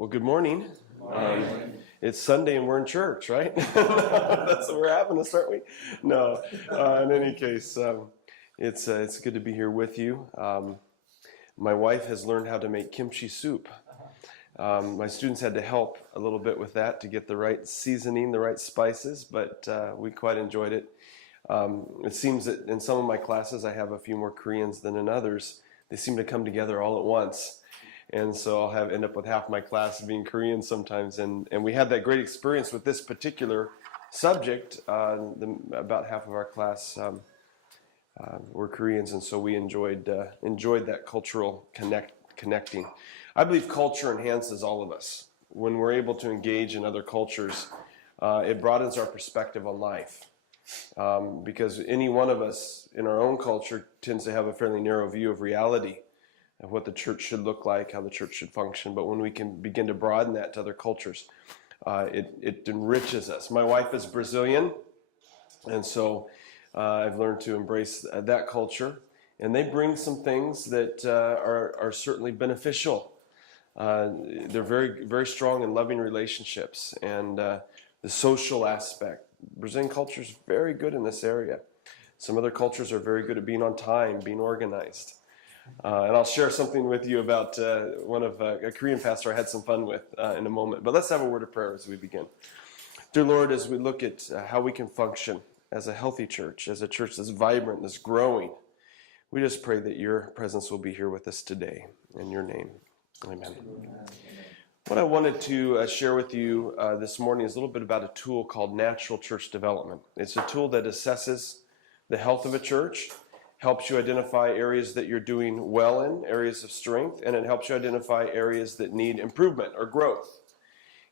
Well, good morning. It's Sunday and we're in church, right? That's what we're having us, aren't we? No. In any case, it's good to be here with you. My wife has learned how to make kimchi soup. My students had to help a little bit with that to get the right seasoning, the right spices, but we quite enjoyed it. It seems that in some of my classes, I have a few more Koreans than in others. They seem to come together all at once. And so I'll end up with half my class being Korean sometimes. And we had that great experience with this particular subject. About half of our class were Koreans, and so we enjoyed that cultural connecting. I believe culture enhances all of us. When we're able to engage in other cultures, it broadens our perspective on life. Because any one of us in our own culture tends to have a fairly narrow view of reality, of what the church should look like, how the church should function. But when we can begin to broaden that to other cultures, it enriches us. My wife is Brazilian, and so I've learned to embrace that culture. And they bring some things that are certainly beneficial. They're very, very strong in loving relationships and the social aspect. Brazilian culture is very good in this area. Some other cultures are very good at being on time, being organized. And I'll share something with you about one of a Korean pastor I had some fun with in a moment. But let's have a word of prayer as we begin. Dear Lord, as we look at how we can function as a healthy church, as a church that's vibrant, that's growing, we just pray that your presence will be here with us today. In your name, amen. What I wanted to share with you this morning is a little bit about a tool called Natural Church Development. It's a tool that assesses the health of a church, helps you identify areas that you're doing well in, areas of strength, and it helps you identify areas that need improvement or growth.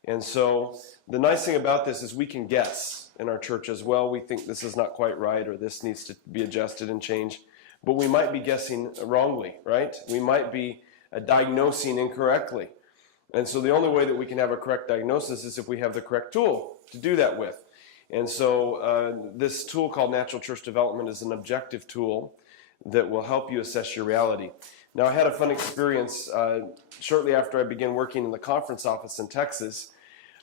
And so the nice thing about this is we can guess in our church as well. We think this is not quite right or this needs to be adjusted and changed, but we might be guessing wrongly, right? We might be diagnosing incorrectly. And so the only way that we can have a correct diagnosis is if we have the correct tool to do that with. And so this tool called Natural Church Development is an objective tool that will help you assess your reality. Now, I had a fun experience shortly after I began working in the conference office in Texas.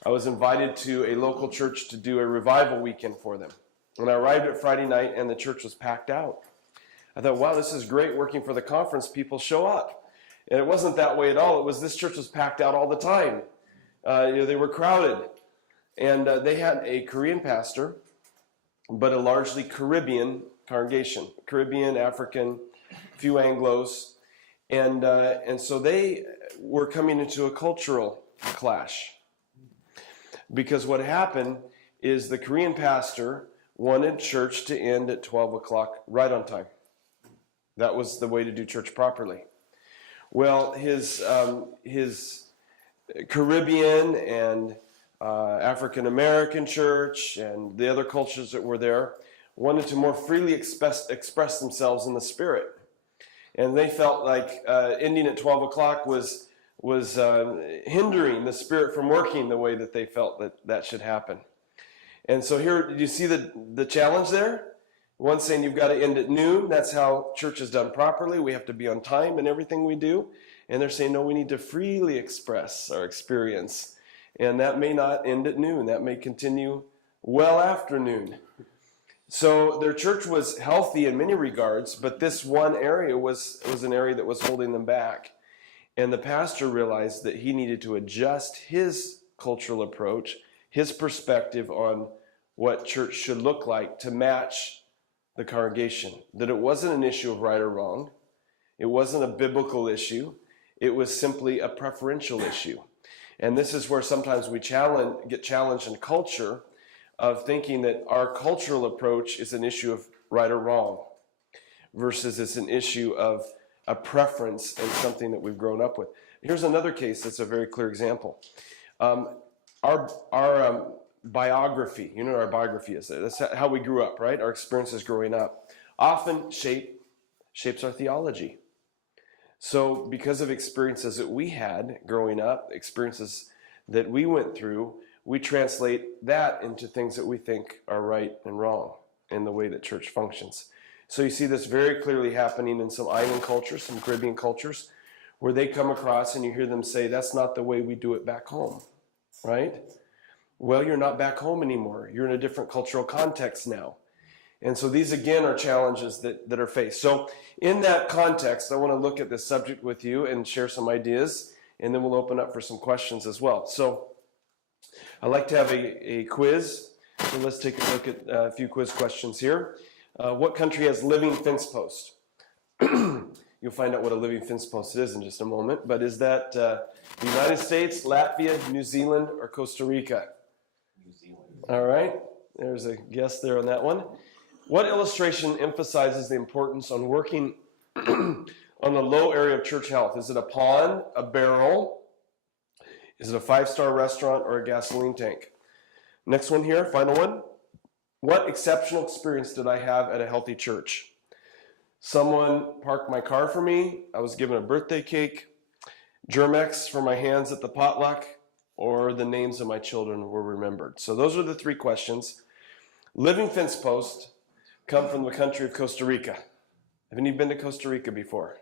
I was invited to a local church to do a revival weekend for them. And I arrived at Friday night and the church was packed out. I thought, wow, this is great working for the conference. People show up. And it wasn't that way at all. It was this church was packed out all the time. They were crowded. And they had a Korean pastor, but a largely Caribbean congregation. Caribbean, African, few Anglos. And so they were coming into a cultural clash. Because what happened is the Korean pastor wanted church to end at 12 o'clock right on time. That was the way to do church properly. Well, his Caribbean and African-American church and the other cultures that were there wanted to more freely express themselves in the Spirit. And they felt like ending at 12 o'clock was hindering the Spirit from working the way that they felt that should happen. And so here, did you see the challenge there? One saying you've got to end at noon. That's how church is done properly. We have to be on time in everything we do. And they're saying, no, we need to freely express our experience. And that may not end at noon. That may continue well after noon. So their church was healthy in many regards, but this one area was an area that was holding them back. And the pastor realized that he needed to adjust his cultural approach, his perspective on what church should look like to match the congregation. That it wasn't an issue of right or wrong. It wasn't a biblical issue. It was simply a preferential issue. And this is where sometimes we get challenged in culture of thinking that our cultural approach is an issue of right or wrong versus it's an issue of a preference and something that we've grown up with. Here's another case that's a very clear example. Our biography, you know what our biography is. That's how we grew up, right? Our experiences growing up often shapes our theology. So because of experiences that we had growing up, experiences that we went through, we translate that into things that we think are right and wrong in the way that church functions. So you see this very clearly happening in some island cultures, some Caribbean cultures, where they come across and you hear them say, that's not the way we do it back home, right? Well, you're not back home anymore. You're in a different cultural context now. And so these, again, are challenges that are faced. So in that context, I want to look at this subject with you and share some ideas, and then we'll open up for some questions as well. So I'd like to have a quiz. So let's take a look at a few quiz questions here. What country has living fence post? You'll find out what a living fence post is in just a moment. But is that the United States, Latvia, New Zealand, or Costa Rica? New Zealand. All right. There's a guess there on that one. What illustration emphasizes the importance on working on the low area of church health? Is it a pond, a barrel? Is it a 5-star restaurant or a gasoline tank? Next one here, final one. What exceptional experience did I have at a healthy church? Someone parked my car for me. I was given a birthday cake. Germ-X for my hands at the potluck. Or the names of my children were remembered. So those are the 3 questions. Living fence post come from the country of Costa Rica. Have any been to Costa Rica before?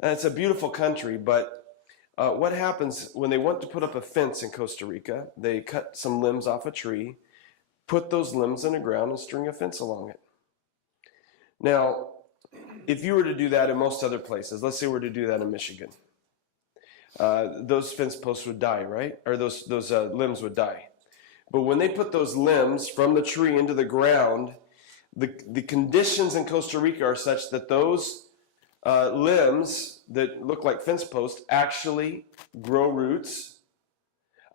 It's a beautiful country, but what happens when they want to put up a fence in Costa Rica, they cut some limbs off a tree, put those limbs in the ground, and string a fence along it. Now, if you were to do that in most other places, let's say we were to do that in Michigan, those fence posts would die, right? Or those limbs would die. But when they put those limbs from the tree into the ground, the conditions in Costa Rica are such that those limbs that look like fence posts actually grow roots.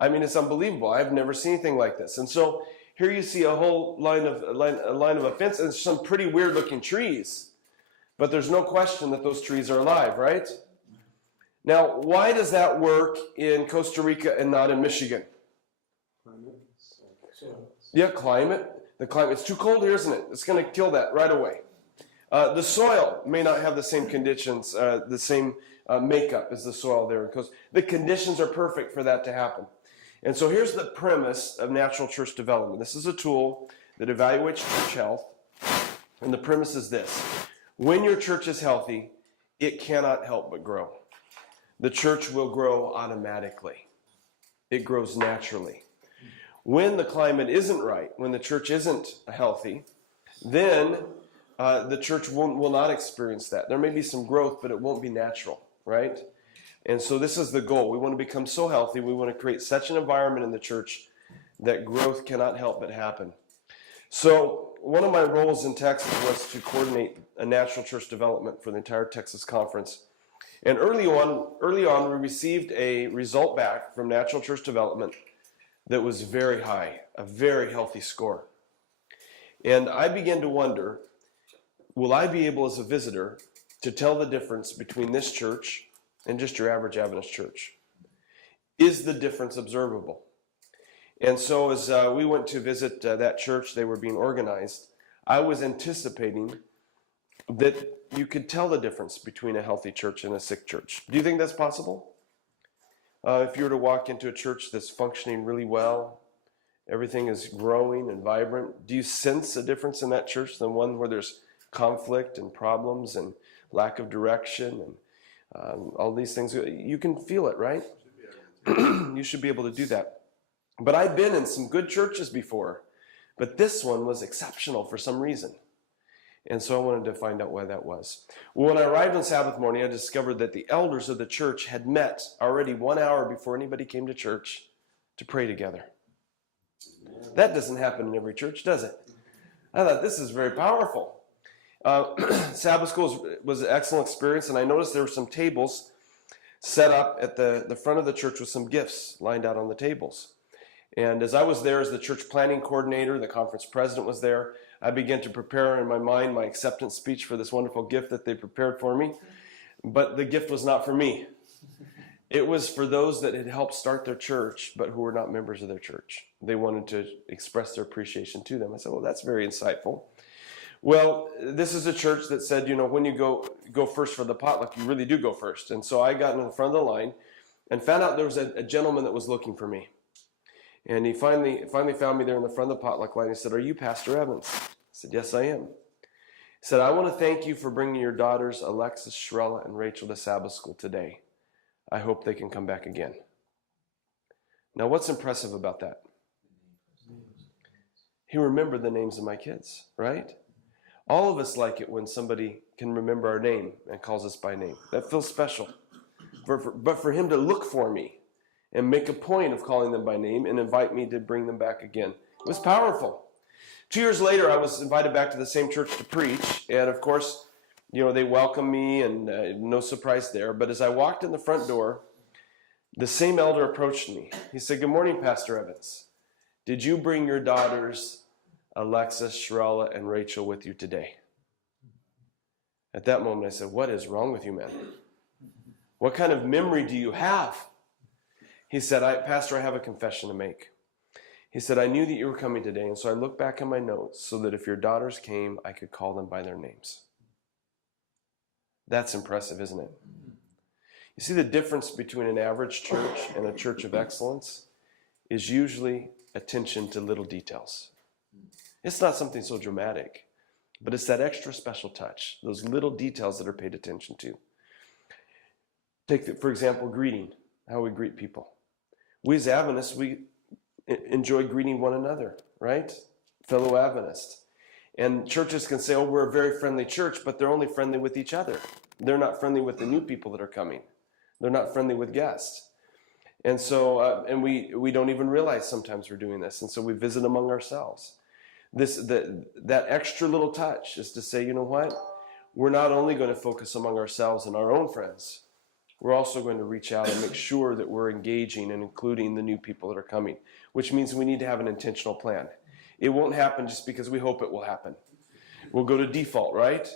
I mean, it's unbelievable. I've never seen anything like this. And so here you see a whole line of a fence and some pretty weird looking trees. But there's no question that those trees are alive, right? Now, why does that work in Costa Rica and not in Michigan? Yeah, climate. The climate, it's too cold here, isn't it? It's going to kill that right away. The soil may not have the same conditions, the same makeup as the soil there, because the conditions are perfect for that to happen. And so here's the premise of natural church development. This is a tool that evaluates church health, and the premise is this. When your church is healthy, it cannot help but grow. The church will grow automatically. It grows naturally. When the climate isn't right, when the church isn't healthy, then the church will not experience that. There may be some growth, but it won't be natural, right? And so this is the goal. We want to become so healthy, we want to create such an environment in the church that growth cannot help but happen. So one of my roles in Texas was to coordinate a natural church development for the entire Texas Conference. And early on, we received a result back from natural church development that was very high, a very healthy score. And I began to wonder, will I be able as a visitor to tell the difference between this church and just your average Adventist church? Is the difference observable? And so as we went to visit that church, they were being organized, I was anticipating that you could tell the difference between a healthy church and a sick church. Do you think that's possible? If you were to walk into a church that's functioning really well, everything is growing and vibrant, do you sense a difference in that church than one where there's conflict and problems and lack of direction and all these things? You can feel it, right? You should be able to do that. But I've been in some good churches before, but this one was exceptional for some reason. And so I wanted to find out why that was. Well, when I arrived on Sabbath morning, I discovered that the elders of the church had met already 1 hour before anybody came to church to pray together. That doesn't happen in every church, does it? I thought, this is very powerful. Sabbath school was an excellent experience, and I noticed there were some tables set up at the front of the church with some gifts lined out on the tables. And as I was there as the church planning coordinator, the conference president was there, I began to prepare in my mind my acceptance speech for this wonderful gift that they prepared for me. But the gift was not for me. It was for those that had helped start their church, but who were not members of their church. They wanted to express their appreciation to them. I said, well, that's very insightful. Well, this is a church that said, you know, when you go first for the potluck, you really do go first. And so I got in the front of the line and found out there was a gentleman that was looking for me. And he finally found me there in the front of the potluck line. He said, are you Pastor Evans? I said, yes, I am. He He said, I want to thank you for bringing your daughters, Alexis, Shrella, and Rachel to Sabbath school today. I hope they can come back again. Now, what's impressive about that? He remembered the names of my kids, right? All of us like it when somebody can remember our name and calls us by name. That feels special. But for him to look for me and make a point of calling them by name and invite me to bring them back again, it was powerful. 2 years later, I was invited back to the same church to preach. And of course, they welcomed me, and no surprise there. But as I walked in the front door, the same elder approached me. He said, "Good morning, Pastor Evans. Did you bring your daughters, Alexis, Shrella, and Rachel with you today?" At that moment, I said, "What is wrong with you, man? What kind of memory do you have?" He said, "Pastor, I have a confession to make." He said, "I knew that you were coming today, and so I looked back in my notes so that if your daughters came, I could call them by their names." That's impressive, isn't it? You see, the difference between an average church and a church of excellence is usually attention to little details. It's not something so dramatic, but it's that extra special touch, those little details that are paid attention to. Take, for example, greeting, how we greet people. We as Adventists, we enjoy greeting one another, right? Fellow Adventists. And churches can say, "Oh, we're a very friendly church," but they're only friendly with each other. They're not friendly with the new people that are coming. They're not friendly with guests. And so, we don't even realize sometimes we're doing this. And so we visit among ourselves. That extra little touch is to say, you know what? We're not only going to focus among ourselves and our own friends. We're also going to reach out and make sure that we're engaging and including the new people that are coming, which means we need to have an intentional plan. It won't happen just because we hope it will happen. We'll go to default, right?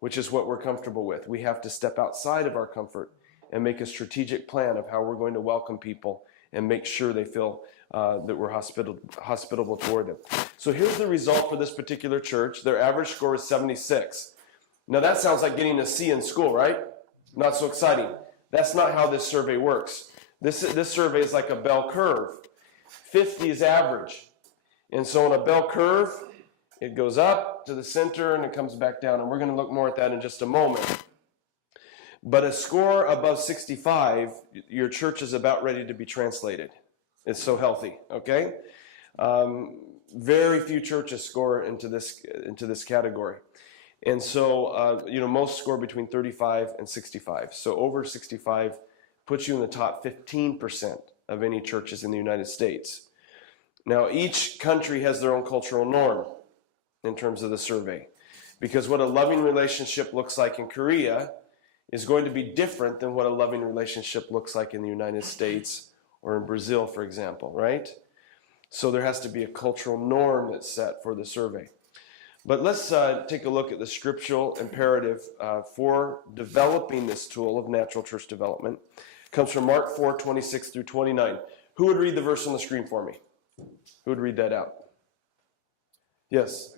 Which is what we're comfortable with. We have to step outside of our comfort and make a strategic plan of how we're going to welcome people and make sure they feel that we're hospitable toward them. So here's the result for this particular church. Their average score is 76. Now that sounds like getting a C in school, right? Not so exciting. That's not how this survey works. This survey is like a bell curve. 50 is average. And so on a bell curve, it goes up to the center and it comes back down. And we're going to look more at that in just a moment. But a score above 65, your church is about ready to be translated. It's so healthy, okay? Very few churches score into this category. And so, most score between 35 and 65. So over 65 puts you in the top 15% of any churches in the United States. Now, each country has their own cultural norm in terms of the survey. Because what a loving relationship looks like in Korea is going to be different than what a loving relationship looks like in the United States or in Brazil, for example, right? So there has to be a cultural norm that's set for the survey. But let's take a look at the scriptural imperative for developing this tool of natural church development. It comes from Mark 4, 26 through 29. Who would read the verse on the screen for me? Who would read that out? Yes.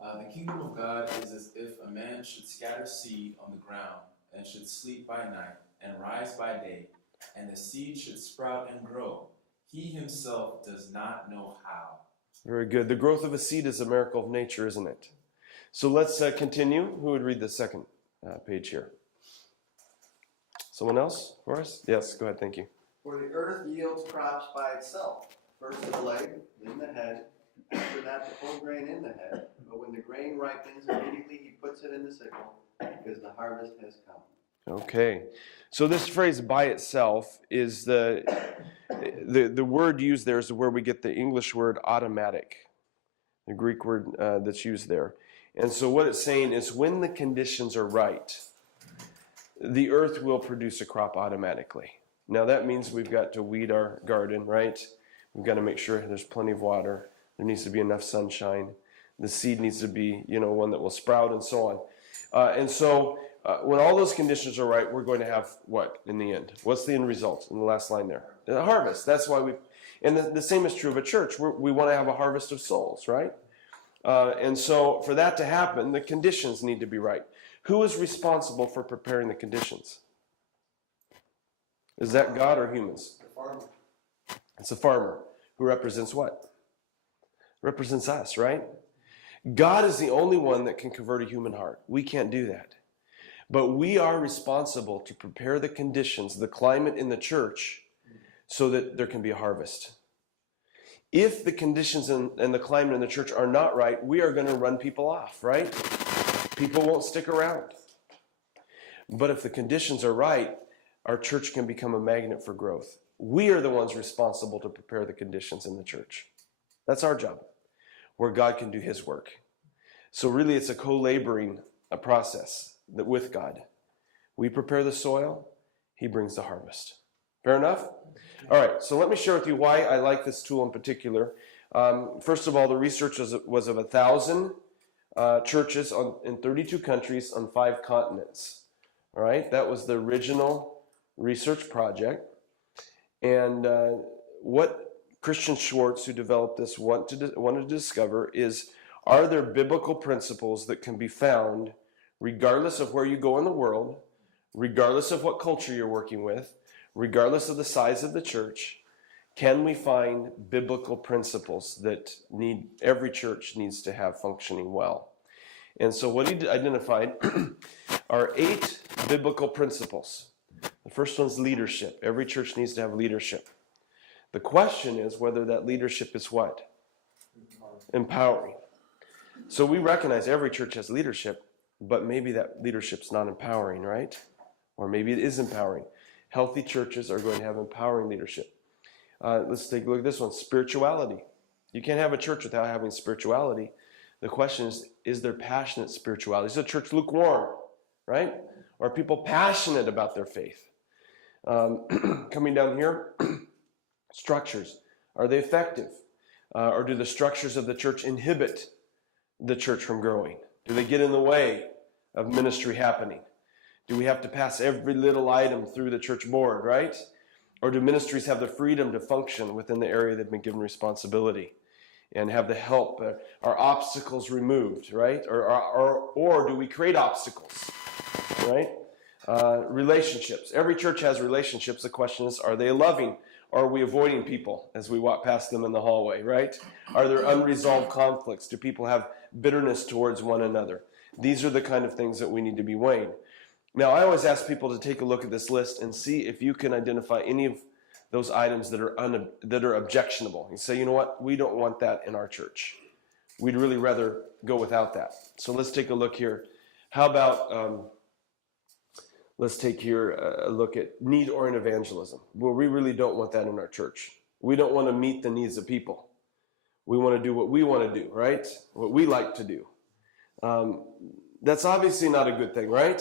The kingdom of God is as if a man should scatter seed on the ground, and should sleep by night, and rise by day, and the seed should sprout and grow. He himself does not know how. Very good. The growth of a seed is a miracle of nature, isn't it? So let's continue. Who would read the second page here? Someone else for us? Yes, go ahead. Thank you. For the earth yields crops by itself. First the leg, then the head. After that, the full grain in the head. But when the grain ripens, immediately he puts it in the sickle, because the harvest has come. Okay. So this phrase "by itself" is the word used there is where we get the English word automatic, the Greek word that's used there. And so what it's saying is when the conditions are right, the earth will produce a crop automatically. Now that means we've got to weed our garden, right? We've got to make sure there's plenty of water. There needs to be enough sunshine. The seed needs to be, one that will sprout and so on. When all those conditions are right, we're going to have what in the end? What's the end result in the last line there? The harvest. That's why and the same is true of a church. We want to have a harvest of souls, right? And so for that to happen, the conditions need to be right. Who is responsible for preparing the conditions? Is that God or humans? The farmer. It's a farmer who represents what? Represents us, right? God is the only one that can convert a human heart. We can't do that. But we are responsible to prepare the conditions, the climate in the church, so that there can be a harvest. If the conditions and the climate in the church are not right, we are going to run people off, right? People won't stick around. But if the conditions are right, our church can become a magnet for growth. We are the ones responsible to prepare the conditions in the church. That's our job, where God can do his work. So really it's a co-laboring process with God. We prepare the soil, he brings the harvest. Fair enough? All right, so let me share with you why I like this tool in particular. First of all, the research was of 1,000 churches in 32 countries on 5 continents. All right, that was the original research project. And what Christian Schwartz, who developed this, wanted to discover is, are there biblical principles that can be found regardless of where you go in the world, regardless of what culture you're working with, regardless of the size of the church? Can we find biblical principles that every church needs to have functioning well? And so what he identified are 8 biblical principles. The first one's leadership. Every church needs to have leadership. The question is whether that leadership is what? Empowering. So we recognize every church has leadership, but maybe that leadership's not empowering, right? Or maybe it is empowering. Healthy churches are going to have empowering leadership. Let's take a look at this one, spirituality. You can't have a church without having spirituality. The question is there passionate spirituality? Is the church lukewarm, right? Or are people passionate about their faith? Coming down here, structures. Are they effective? Or do the structures of the church inhibit the church from growing? Do they get in the way of ministry happening? Do we have to pass every little item through the church board, right? Or do ministries have the freedom to function within the area they've been given responsibility and have the help? Are obstacles removed, right? Or do we create obstacles, right? Relationships. Every church has relationships. The question is, are they loving? Or are we avoiding people as we walk past them in the hallway, right? Are there unresolved conflicts? Do people have bitterness towards one another? These are the kind of things that we need to be weighing. Now, I always ask people to take a look at this list and see if you can identify any of those items that are objectionable. You say, you know what? We don't want that in our church. We'd really rather go without that. So let's take a look here. How about, let's take here a look at need-oriented evangelism. Well, we really don't want that in our church. We don't want to meet the needs of people. We want to do what we want to do, right? What we like to do. That's obviously not a good thing, right?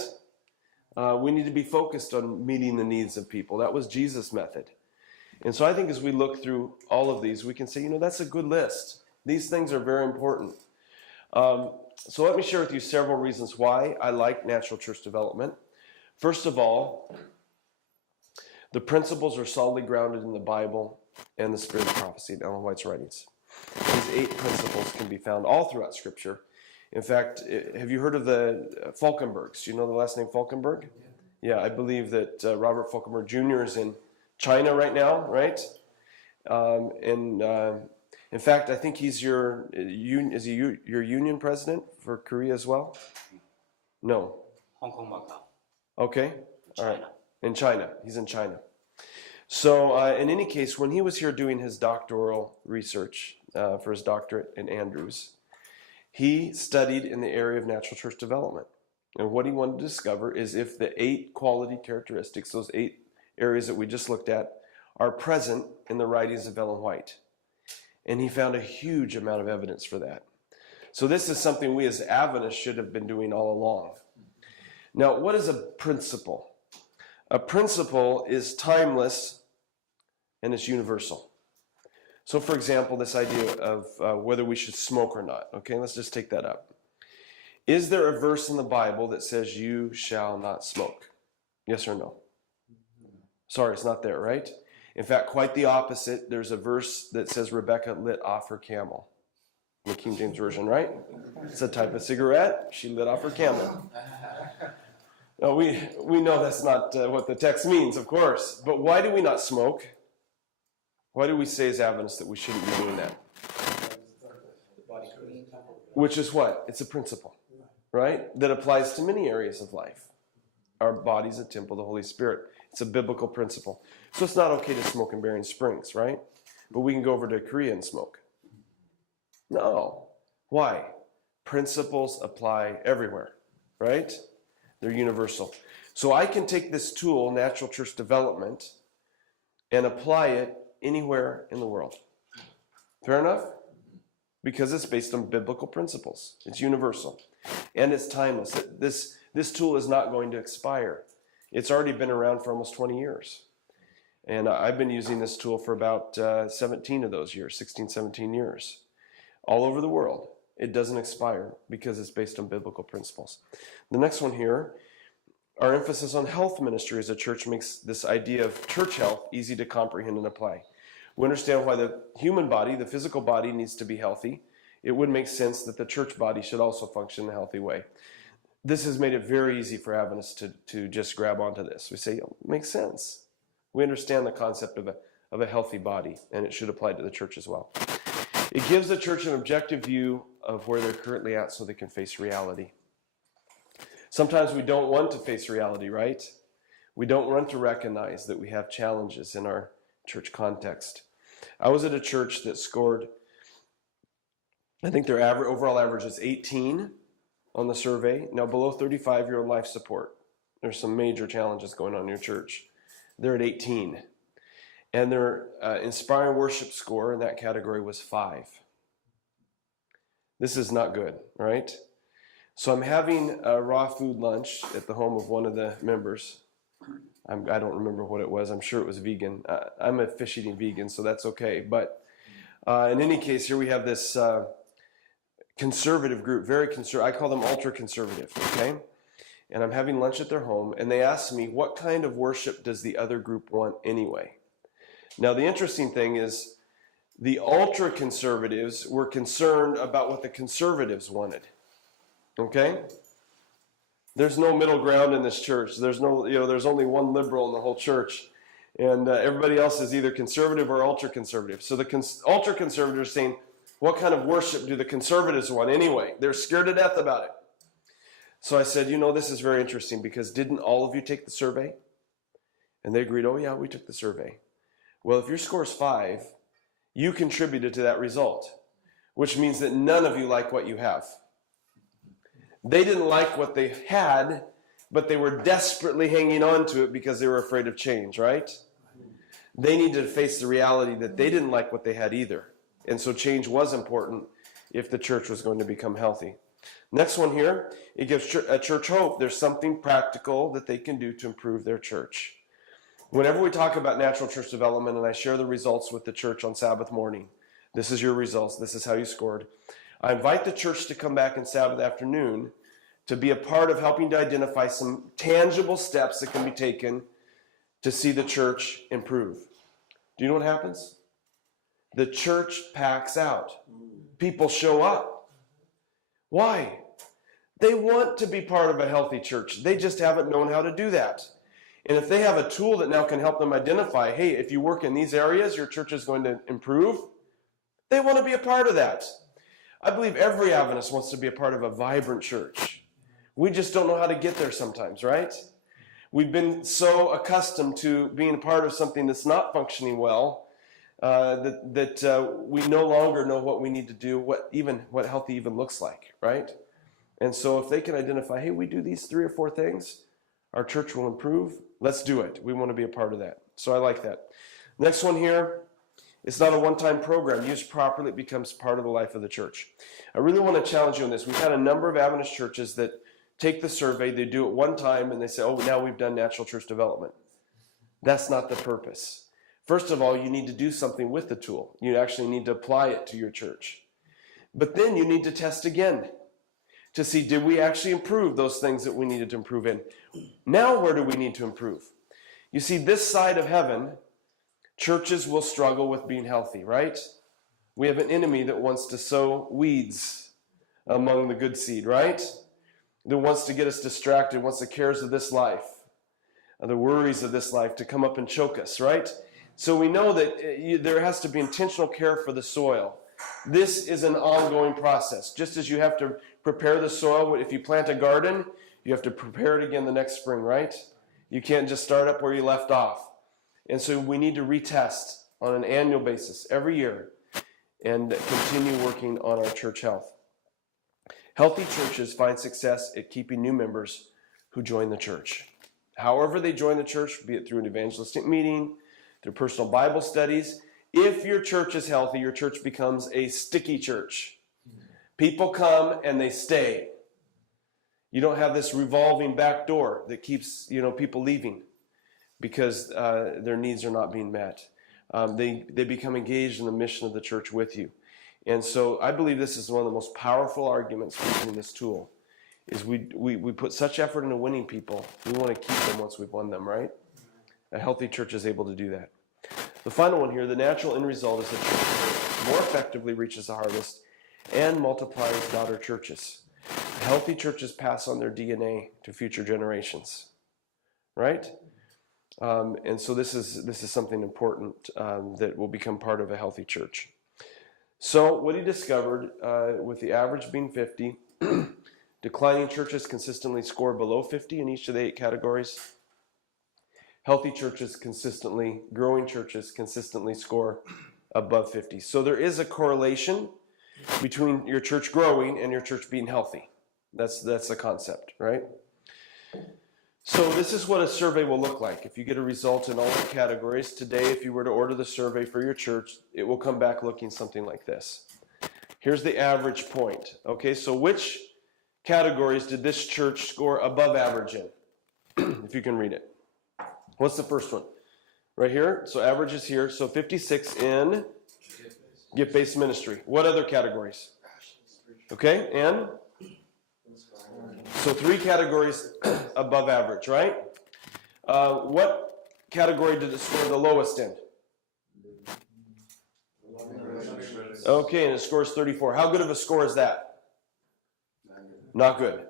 We need to be focused on meeting the needs of people. That was Jesus' method. And so I think as we look through all of these, we can say, you know, that's a good list. These things are very important. So let me share with you several reasons why I like natural church development. First of all, the principles are solidly grounded in the Bible and the spirit of prophecy in Ellen White's writings. These 8 principles can be found all throughout Scripture. In fact, have you heard of the Falkenbergs? Do you know the last name Falkenberg? Yeah, I believe that Robert Falkenberg Jr. is in China right now, right? In fact, I think he's your union president for Korea as well? No. Hong Kong, Macau. Okay. All right. China. In China. He's in China. So in any case, when he was here doing his doctoral research for his doctorate in Andrews, he studied in the area of natural church development. And what he wanted to discover is if the 8 quality characteristics, those 8 areas that we just looked at, are present in the writings of Ellen White. And he found a huge amount of evidence for that. So this is something we as Adventists should have been doing all along. Now, what is a principle? A principle is timeless and it's universal. So, for example, this idea of whether we should smoke or not. Okay, let's just take that up. Is there a verse in the Bible that says you shall not smoke? Yes or no? Sorry, it's not there, right? In fact, quite the opposite. There's a verse that says Rebecca lit off her camel. In the King James Version, right? It's a type of cigarette. She lit off her camel. Now, we know that's not what the text means, of course. But why do we not smoke? Why do we say as Adventists that we shouldn't be doing that? which is what? It's a principle, right? That applies to many areas of life. Our body's a temple of the Holy Spirit. It's a biblical principle. So it's not okay to smoke in Berrien Springs, right? But we can go over to Korea and smoke. No. Why? Principles apply everywhere, right? They're universal. So I can take this tool, natural church development, and apply it anywhere in the world. Fair enough? Because it's based on biblical principles. It's universal. And it's timeless. This tool is not going to expire. It's already been around for almost 20 years. And I've been using this tool for about 17 of those years, 16, 17 years. All over the world. It doesn't expire because it's based on biblical principles. The next one here, our emphasis on health ministry as a church makes this idea of church health easy to comprehend and apply. We understand why the human body, the physical body, needs to be healthy. It would make sense that the church body should also function in a healthy way. This has made it very easy for Adventists to just grab onto this. We say, oh, it makes sense. We understand the concept of a healthy body, and it should apply to the church as well. It gives the church an objective view of where they're currently at so they can face reality. Sometimes we don't want to face reality, right? We don't want to recognize that we have challenges in our church context. I was at a church that scored, I think their overall average is 18 on the survey. Now below 35, you're on life support. There's some major challenges going on in your church. They're at 18. And their inspiring worship score in that category was 5. This is not good, right? So I'm having a raw food lunch at the home of one of the members. I don't remember what it was. I'm sure it was vegan. I'm a fish-eating vegan, so that's okay. But in any case, here we have this conservative group, very conservative. I call them ultra-conservative, okay? And I'm having lunch at their home, and they asked me, what kind of worship does the other group want anyway? Now, the interesting thing is the ultra-conservatives were concerned about what the conservatives wanted, okay? There's no middle ground in this church. There's only one liberal in the whole church. And everybody else is either conservative or ultra-conservative. So the ultra-conservatives are saying, what kind of worship do the conservatives want anyway? They're scared to death about it. So I said, this is very interesting because didn't all of you take the survey? And they agreed, oh yeah, we took the survey. Well, if your score is 5, you contributed to that result, which means that none of you like what you have. They didn't like what they had, but they were desperately hanging on to it because they were afraid of change, right? They needed to face the reality that they didn't like what they had either. And so change was important if the church was going to become healthy. Next one here, it gives a church hope. There's something practical that they can do to improve their church. Whenever we talk about natural church development and I share the results with the church on Sabbath morning, this is your results, this is how you scored. I invite the church to come back on Sabbath afternoon to be a part of helping to identify some tangible steps that can be taken to see the church improve. Do you know what happens? The church packs out. People show up. Why? They want to be part of a healthy church. They just haven't known how to do that. And if they have a tool that now can help them identify, hey, if you work in these areas, your church is going to improve, they want to be a part of that. I believe every Adventist wants to be a part of a vibrant church. We just don't know how to get there sometimes, right? We've been so accustomed to being a part of something that's not functioning well that we no longer know what we need to do, what healthy even looks like, right? And so if they can identify, hey, we do these 3 or 4 things, our church will improve, let's do it. We want to be a part of that. So I like that. Next one here, it's not a one-time program. Used properly, it becomes part of the life of the church. I really want to challenge you on this. We've had a number of Adventist churches that take the survey, they do it one time, and they say, oh, now we've done natural church development. That's not the purpose. First of all, you need to do something with the tool. You actually need to apply it to your church. But then you need to test again to see, did we actually improve those things that we needed to improve in? Now, where do we need to improve? You see, this side of heaven, churches will struggle with being healthy, right? We have an enemy that wants to sow weeds among the good seed, right? That wants to get us distracted, wants the cares of this life, the worries of this life to come up and choke us, right? So we know that there has to be intentional care for the soil. This is an ongoing process. Just as you have to prepare the soil, if you plant a garden, you have to prepare it again the next spring, right? You can't just start up where you left off. And so we need to retest on an annual basis every year and continue working on our church health. Healthy churches find success at keeping new members who join the church. However they join the church, be it through an evangelistic meeting, through personal Bible studies, if your church is healthy, your church becomes a sticky church. People come and they stay. You don't have this revolving back door that keeps people leaving because their needs are not being met. They become engaged in the mission of the church with you. And so I believe this is one of the most powerful arguments for using this tool, is we put such effort into winning people. We want to keep them once we've won them, right? A healthy church is able to do that. The final one here, the natural end result is that church more effectively reaches the harvest and multiplies daughter churches. Healthy churches pass on their DNA to future generations, right? And so this is something important that will become part of a healthy church. So what he discovered, with the average being 50, declining churches consistently score below 50 in each of the 8 categories. Healthy churches growing churches consistently score above 50. So there is a correlation between your church growing and your church being healthy. That's the concept, right? So this is what a survey will look like. If you get a result in all the categories, today if you were to order the survey for your church, it will come back looking something like this. Here's the average point. Okay, so which categories did this church score above average in? If you can read it. What's the first one? Right here. So average is here. So 56 in gift-based ministry. What other categories? Okay, and? So 3 categories above average, right? What category did it score the lowest in? Okay, and it scores 34. How good of a score is that? Not good.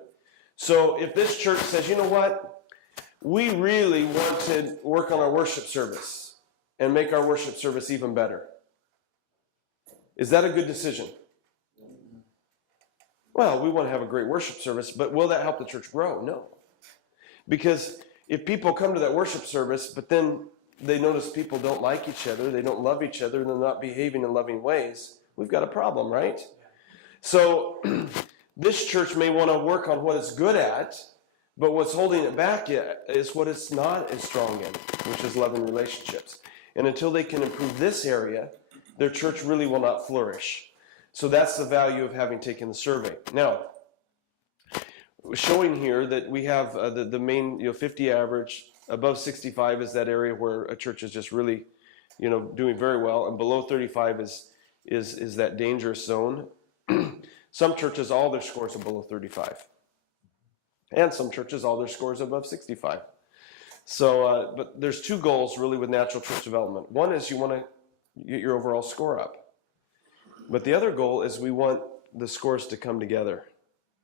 So if this church says, you know what? We really want to work on our worship service and make our worship service even better. Is that a good decision? Well, we want to have a great worship service, but will that help the church grow? No. Because if people come to that worship service, but then they notice people don't like each other, they don't love each other, and they're not behaving in loving ways, we've got a problem, right? So this church may want to work on what it's good at, but what's holding it back is what it's not as strong in, which is loving relationships. And until they can improve this area, their church really will not flourish. So that's the value of having taken the survey. Now, showing here that we have the main 50 average, above 65 is that area where a church is just really doing very well, and below 35 is that dangerous zone. Some churches, all their scores are below 35. And some churches, all their scores above 65. So, but there's 2 goals really with natural church development. One is you want to get your overall score up. But the other goal is we want the scores to come together,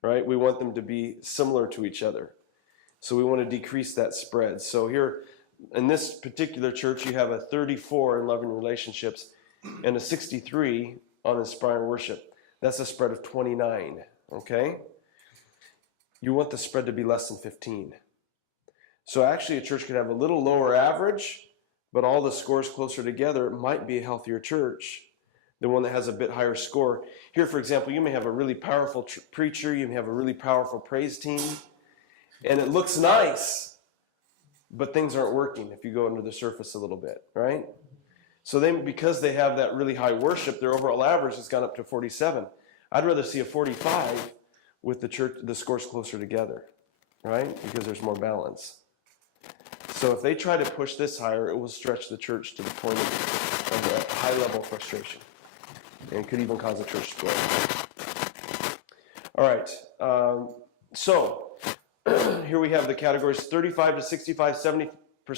right? We want them to be similar to each other. So we want to decrease that spread. So here, in this particular church, you have a 34 in loving relationships and a 63 on inspiring worship. That's a spread of 29, okay? You want the spread to be less than 15. So actually a church could have a little lower average, but all the scores closer together. It might be a healthier church than one that has a bit higher score. Here, for example, you may have a really powerful preacher, you may have a really powerful praise team, and it looks nice, but things aren't working if you go under the surface a little bit, right? So because they have that really high worship, their overall average has gone up to 47. I'd rather see a 45 with the scores closer together, right? Because there's more balance. So if they try to push this higher, it will stretch the church to the point of a high level of frustration. And could even cause a church to split. All right. So here we have the categories 35 to 65, 70%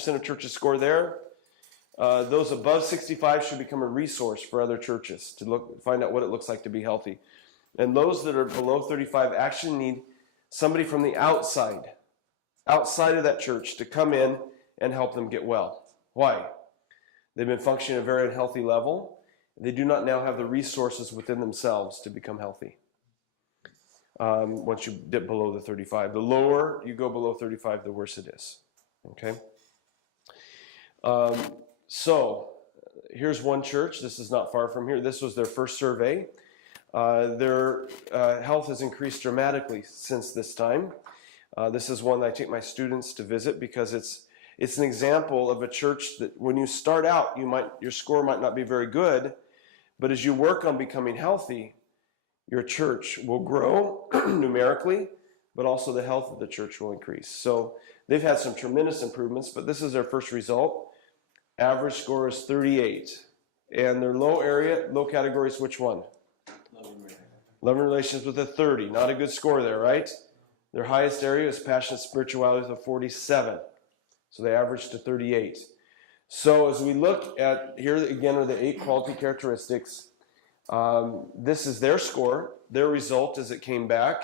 of churches score there. Those above 65 should become a resource for other churches to find out what it looks like to be healthy. And those that are below 35 actually need somebody from the outside of that church to come in and help them get well. Why? They've been functioning at a very unhealthy level, they do not now have the resources within themselves to become healthy. Once you dip below the 35. The lower you go below 35, the worse it is. Okay? So, here's one church. This is not far from here. This was their first survey. Their health has increased dramatically since this time. This is one that I take my students to visit because it's an example of a church that when you start out, your score might not be very good, but as you work on becoming healthy, your church will grow numerically, but also the health of the church will increase. So they've had some tremendous improvements, but this is their first result. Average score is 38. And their low category is which one? Loving relations with a 30. Not a good score there, right? Their highest area is passionate spirituality with a 47. So they averaged to 38. So as we look at, here again are the 8 quality characteristics. This is their score, their result as it came back.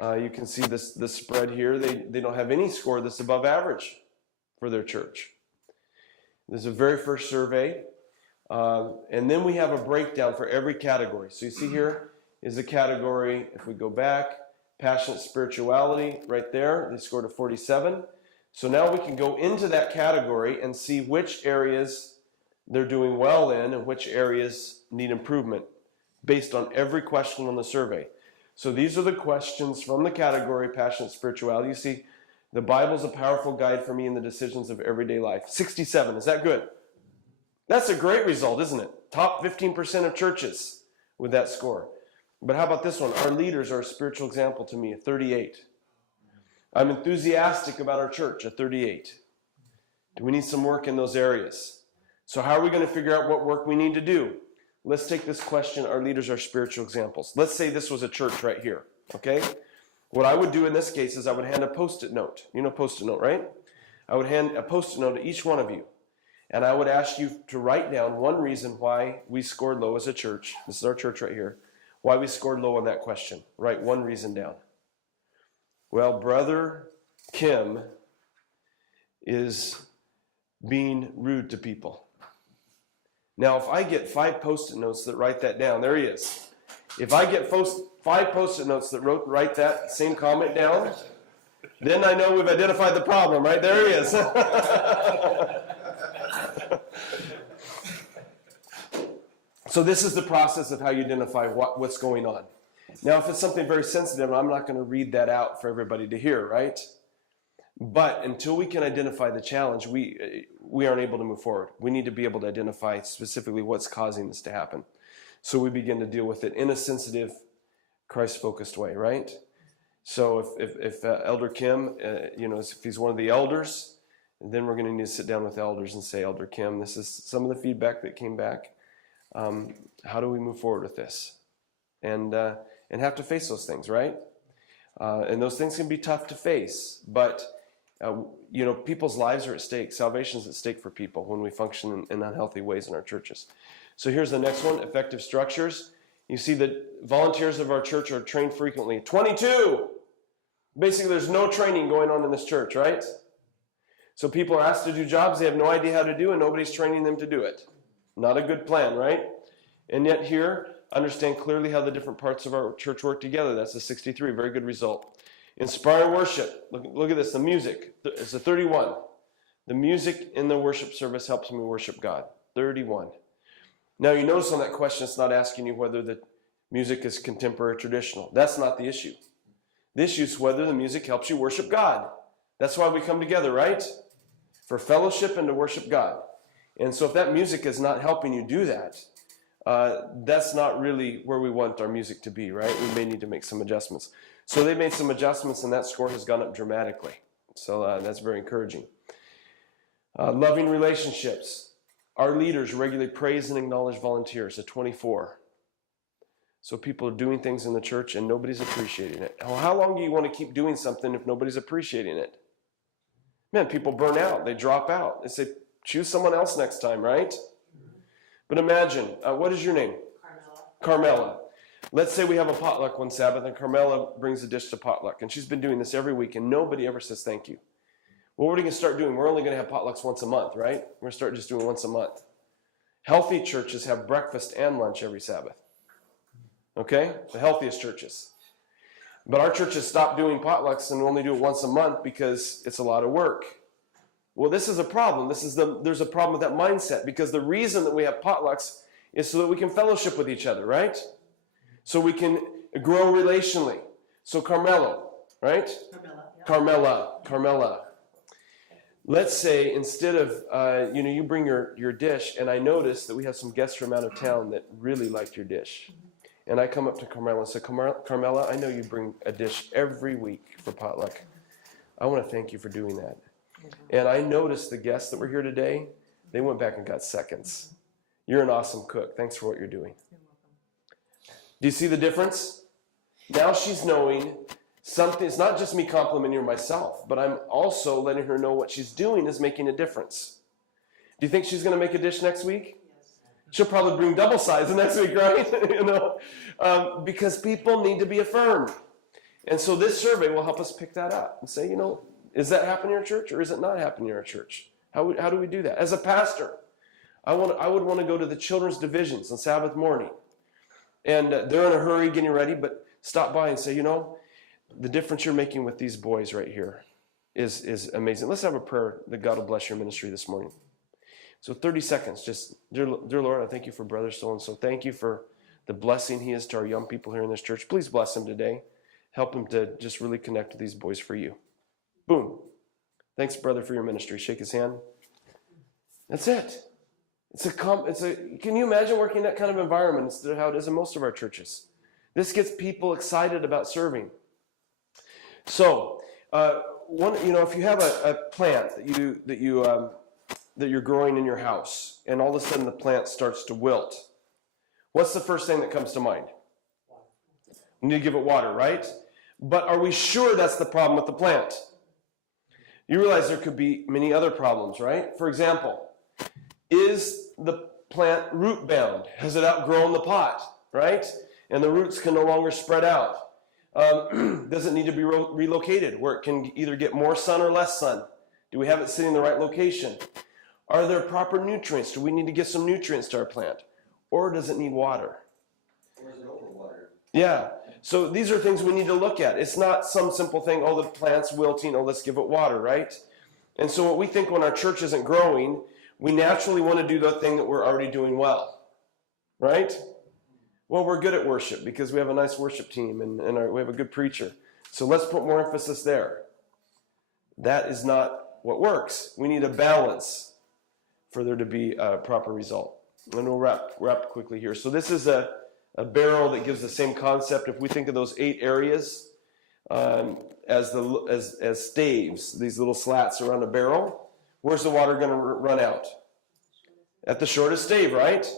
You can see this spread here. They don't have any score that's above average for their church. This is the very first survey. And then we have a breakdown for every category. So you see here is a category, if we go back, passionate spirituality right there. They scored a 47. So now we can go into that category and see which areas they're doing well in and which areas need improvement based on every question on the survey. So these are the questions from the category passionate spirituality. You see, the Bible's a powerful guide for me in the decisions of everyday life. 67, is that good? That's a great result, isn't it? Top 15% of churches with that score. But how about this one? Our leaders are a spiritual example to me, a 38. I'm enthusiastic about our church, a 38. Do we need some work in those areas? So how are we going to figure out what work we need to do? Let's take this question, our leaders are spiritual examples. Let's say this was a church right here, okay? What I would do in this case is I would hand a Post-it note. You know Post-it note, right? I would hand a Post-it note to each one of you. And I would ask you to write down one reason why we scored low as a church. This is our church right here. Why we scored low on that question. Write one reason down. Well, Brother Kim is being rude to people. Now, if I get 5 Post-it notes that write that down, there he is. If I get 5 Post-it notes that write that same comment down, then I know we've identified the problem, right? There he is. So this is the process of how you identify what's going on. Now, if it's something very sensitive, I'm not going to read that out for everybody to hear, right? But until we can identify the challenge, we aren't able to move forward. We need to be able to identify specifically what's causing this to happen. So we begin to deal with it in a sensitive, Christ-focused way, right? So if Elder Kim, if he's one of the elders, then we're going to need to sit down with elders and say, Elder Kim, this is some of the feedback that came back. How do we move forward with this? And have to face those things, right? And those things can be tough to face, but people's lives are at stake. Salvation is at stake for people when we function in unhealthy ways in our churches. So here's the next one, effective structures. You see that volunteers of our church are trained frequently. 22! Basically, there's no training going on in this church, right? So people are asked to do jobs they have no idea how to do, and nobody's training them to do it. Not a good plan, right? And yet here, understand clearly how the different parts of our church work together. That's a 63, very good result. Inspire worship. Look at this, the music. It's a 31. The music in the worship service helps me worship God. 31. Now you notice on that question, it's not asking you whether the music is contemporary or traditional. That's not the issue. The issue is whether the music helps you worship God. That's why we come together, right? For fellowship and to worship God. And so if that music is not helping you do that, that's not really where we want our music to be, right? We may need to make some adjustments. So they made some adjustments, and that score has gone up dramatically. So that's very encouraging. Loving relationships. Our leaders regularly praise and acknowledge volunteers, a 24. So people are doing things in the church, and nobody's appreciating it. Well, how long do you want to keep doing something if nobody's appreciating it? Man, people burn out. They drop out. They say, choose someone else next time, right? But imagine, what is your name? Carmela. Let's say we have a potluck one Sabbath, and Carmela brings a dish to potluck, and she's been doing this every week, and nobody ever says thank you. Well, what are we going to start doing? We're only going to have potlucks once a month, right? We're going to start just doing once a month. Healthy churches have breakfast and lunch every Sabbath. Okay? The healthiest churches. But our churches stopped doing potlucks and only do it once a month because it's a lot of work. Well, this is a problem. There's a problem with that mindset, because the reason that we have potlucks is so that we can fellowship with each other, right? So we can grow relationally. So Carmelo, right? Carmela. Let's say instead of, you bring your dish, and I notice that we have some guests from out of town that really liked your dish. And I come up to Carmela and say, Carmela, I know you bring a dish every week for potluck. I want to thank you for doing that. And I noticed the guests that were here today, they went back and got seconds. You're an awesome cook. Thanks for what you're doing. Do you see the difference? Now she's knowing something. It's not just me complimenting her myself, but I'm also letting her know what she's doing is making a difference. Do you think she's going to make a dish next week? She'll probably bring double size the next week, right? Because people need to be affirmed. And so this survey will help us pick that up and say, is that happening in your church or is it not happening in our church? How do we do that? As a pastor, I would want to go to the children's divisions on Sabbath morning. And they're in a hurry getting ready, but stop by and say, the difference you're making with these boys right here is amazing. Let's have a prayer that God will bless your ministry this morning. So 30 seconds, just, dear Lord, I thank you for brother so-and-so. Thank you for the blessing he is to our young people here in this church. Please bless him today. Help him to just really connect with these boys for you. Boom. Thanks, brother, for your ministry. Shake his hand. That's it. Can you imagine working in that kind of environment instead of how it is in most of our churches? This gets people excited about serving. So, if you have a plant that you're growing in your house, and all of a sudden the plant starts to wilt, what's the first thing that comes to mind? You need to give it water, right? But are we sure that's the problem with the plant? You realize there could be many other problems, right? For example, is the plant root bound? Has it outgrown the pot, right? And the roots can no longer spread out. Does it need to be relocated where it can either get more sun or less sun? Do we have it sitting in the right location? Are there proper nutrients? Do we need to give some nutrients to our plant? Or does it need water? Or is it overwatered? Yeah. So these are things we need to look at. It's not some simple thing, the plant's wilting, let's give it water, right? And so what we think when our church isn't growing, we naturally want to do the thing that we're already doing well, right? Well, we're good at worship because we have a nice worship team and we have a good preacher. So let's put more emphasis there. That is not what works. We need a balance for there to be a proper result. And we'll wrap quickly here. So this is a barrel that gives the same concept. If we think of those 8 areas as staves, these little slats around a barrel, where's the water going to run out? At the shortest stave, right?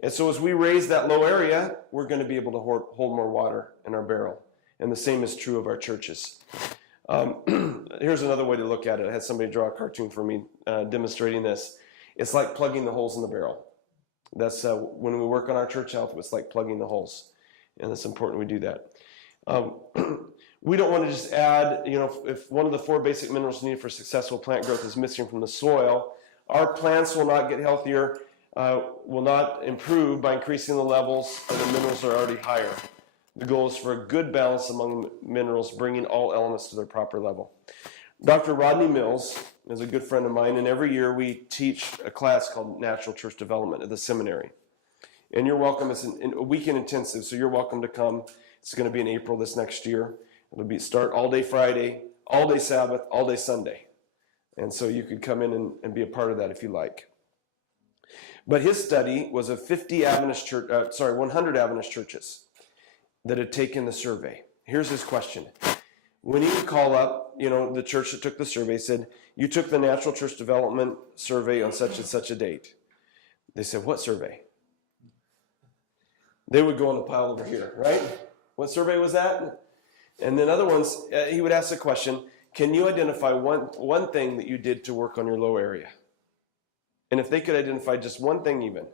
And so as we raise that low area, we're going to be able to hold more water in our barrel. And the same is true of our churches. Here's another way to look at it. I had somebody draw a cartoon for me demonstrating this. It's like plugging the holes in the barrel. That's when we work on our church health, it's like plugging the holes. And it's important we do that. We don't want to just add, if one of the 4 basic minerals needed for successful plant growth is missing from the soil, our plants will not get healthier, will not improve by increasing the levels of the minerals that are already higher. The goal is for a good balance among minerals, bringing all elements to their proper level. Dr. Rodney Mills is a good friend of mine, and every year we teach a class called Natural Church Development at the seminary. And you're welcome. It's a weekend intensive, so you're welcome to come. It's going to be in April this next year. It'll start all day Friday, all day Sabbath, all day Sunday. And so you could come in and be a part of that if you like. But his study was of 100 Adventist churches that had taken the survey. Here's his question. When he would call up, the church that took the survey, said, you took the Natural Church Development survey on such and such a date. They said, what survey? They would go on the pile over here, right? What survey was that? And then other ones, he would ask the question, can you identify one thing that you did to work on your low area? And if they could identify just one thing even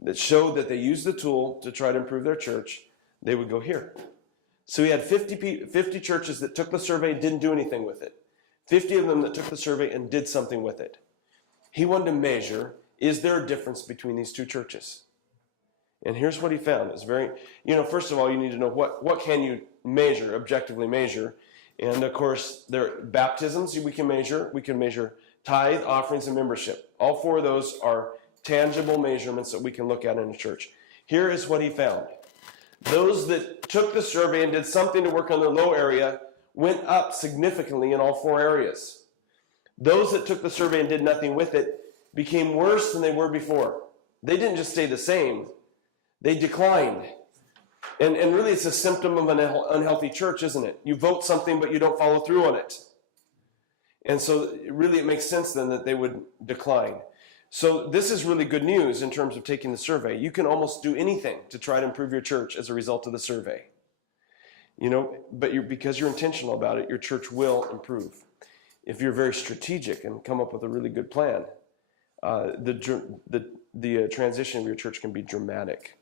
that showed that they used the tool to try to improve their church, they would go here. So he had 50 churches that took the survey and didn't do anything with it. 50 of them that took the survey and did something with it. He wanted to measure is there a difference between these two churches? And here's what he found. It's very, first of all, you need to know what can you measure, objectively measure. And of course, there are baptisms we can measure. We can measure tithe, offerings, and membership. All four of those are tangible measurements that we can look at in a church. Here is what he found. Those that took the survey and did something to work on their low area went up significantly in all four areas. Those that took the survey and did nothing with it became worse than they were before. They didn't just stay the same. They declined. And really it's a symptom of an unhealthy church, isn't it? You vote something, but you don't follow through on it. And so really it makes sense then that they would decline. So this is really good news in terms of taking the survey. You can almost do anything to try to improve your church as a result of the survey. But because you're intentional about it, your church will improve. If you're very strategic and come up with a really good plan, the transition of your church can be dramatic.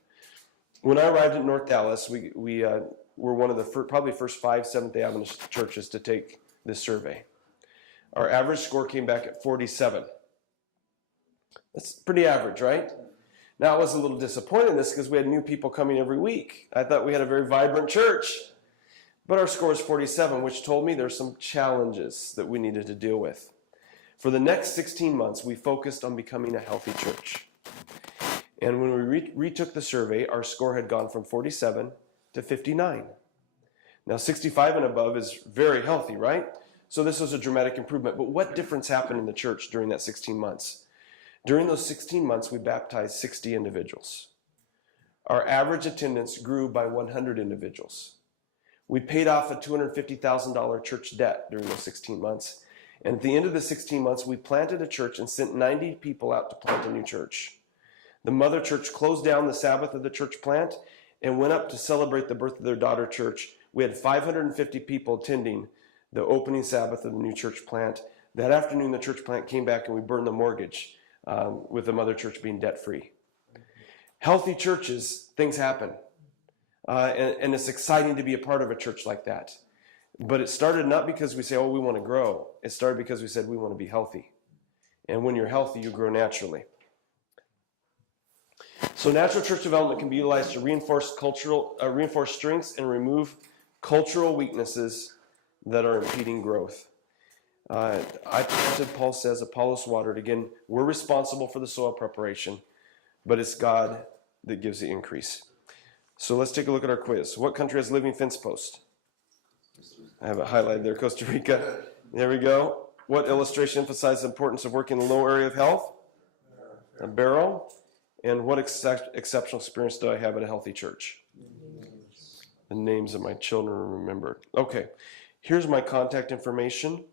When I arrived at North Dallas, we were one of the probably first 5 Seventh-day Adventist churches to take this survey. Our average score came back at 47. That's pretty average, right? Now, I was a little disappointed in this because we had new people coming every week. I thought we had a very vibrant church. But our score is 47, which told me there's some challenges that we needed to deal with. For the next 16 months, we focused on becoming a healthy church. And when we retook the survey, our score had gone from 47 to 59. Now, 65 and above is very healthy, right? So this was a dramatic improvement. But what difference happened in the church during that 16 months? During those 16 months, we baptized 60 individuals. Our average attendance grew by 100 individuals. We paid off a $250,000 church debt during those 16 months. And at the end of the 16 months, we planted a church and sent 90 people out to plant a new church. The mother church closed down the Sabbath of the church plant and went up to celebrate the birth of their daughter church. We had 550 people attending the opening Sabbath of the new church plant. That afternoon, the church plant came back and we burned the mortgage with the mother church being debt-free. Healthy churches, things happen. And it's exciting to be a part of a church like that. But it started not because we say, oh, we want to grow. It started because we said we want to be healthy. And when you're healthy, you grow naturally. So natural church development can be utilized to reinforce strengths and remove cultural weaknesses that are impeding growth. I planted, Paul says, Apollos watered. Again, we're responsible for the soil preparation, but it's God that gives the increase. So let's take a look at our quiz. What country has living fence posts? I have it highlighted there, Costa Rica. There we go. What illustration emphasizes the importance of working in the low area of health? A barrel. And what exceptional experience do I have at a healthy church? The names of my children are remembered. Okay, here's my contact information.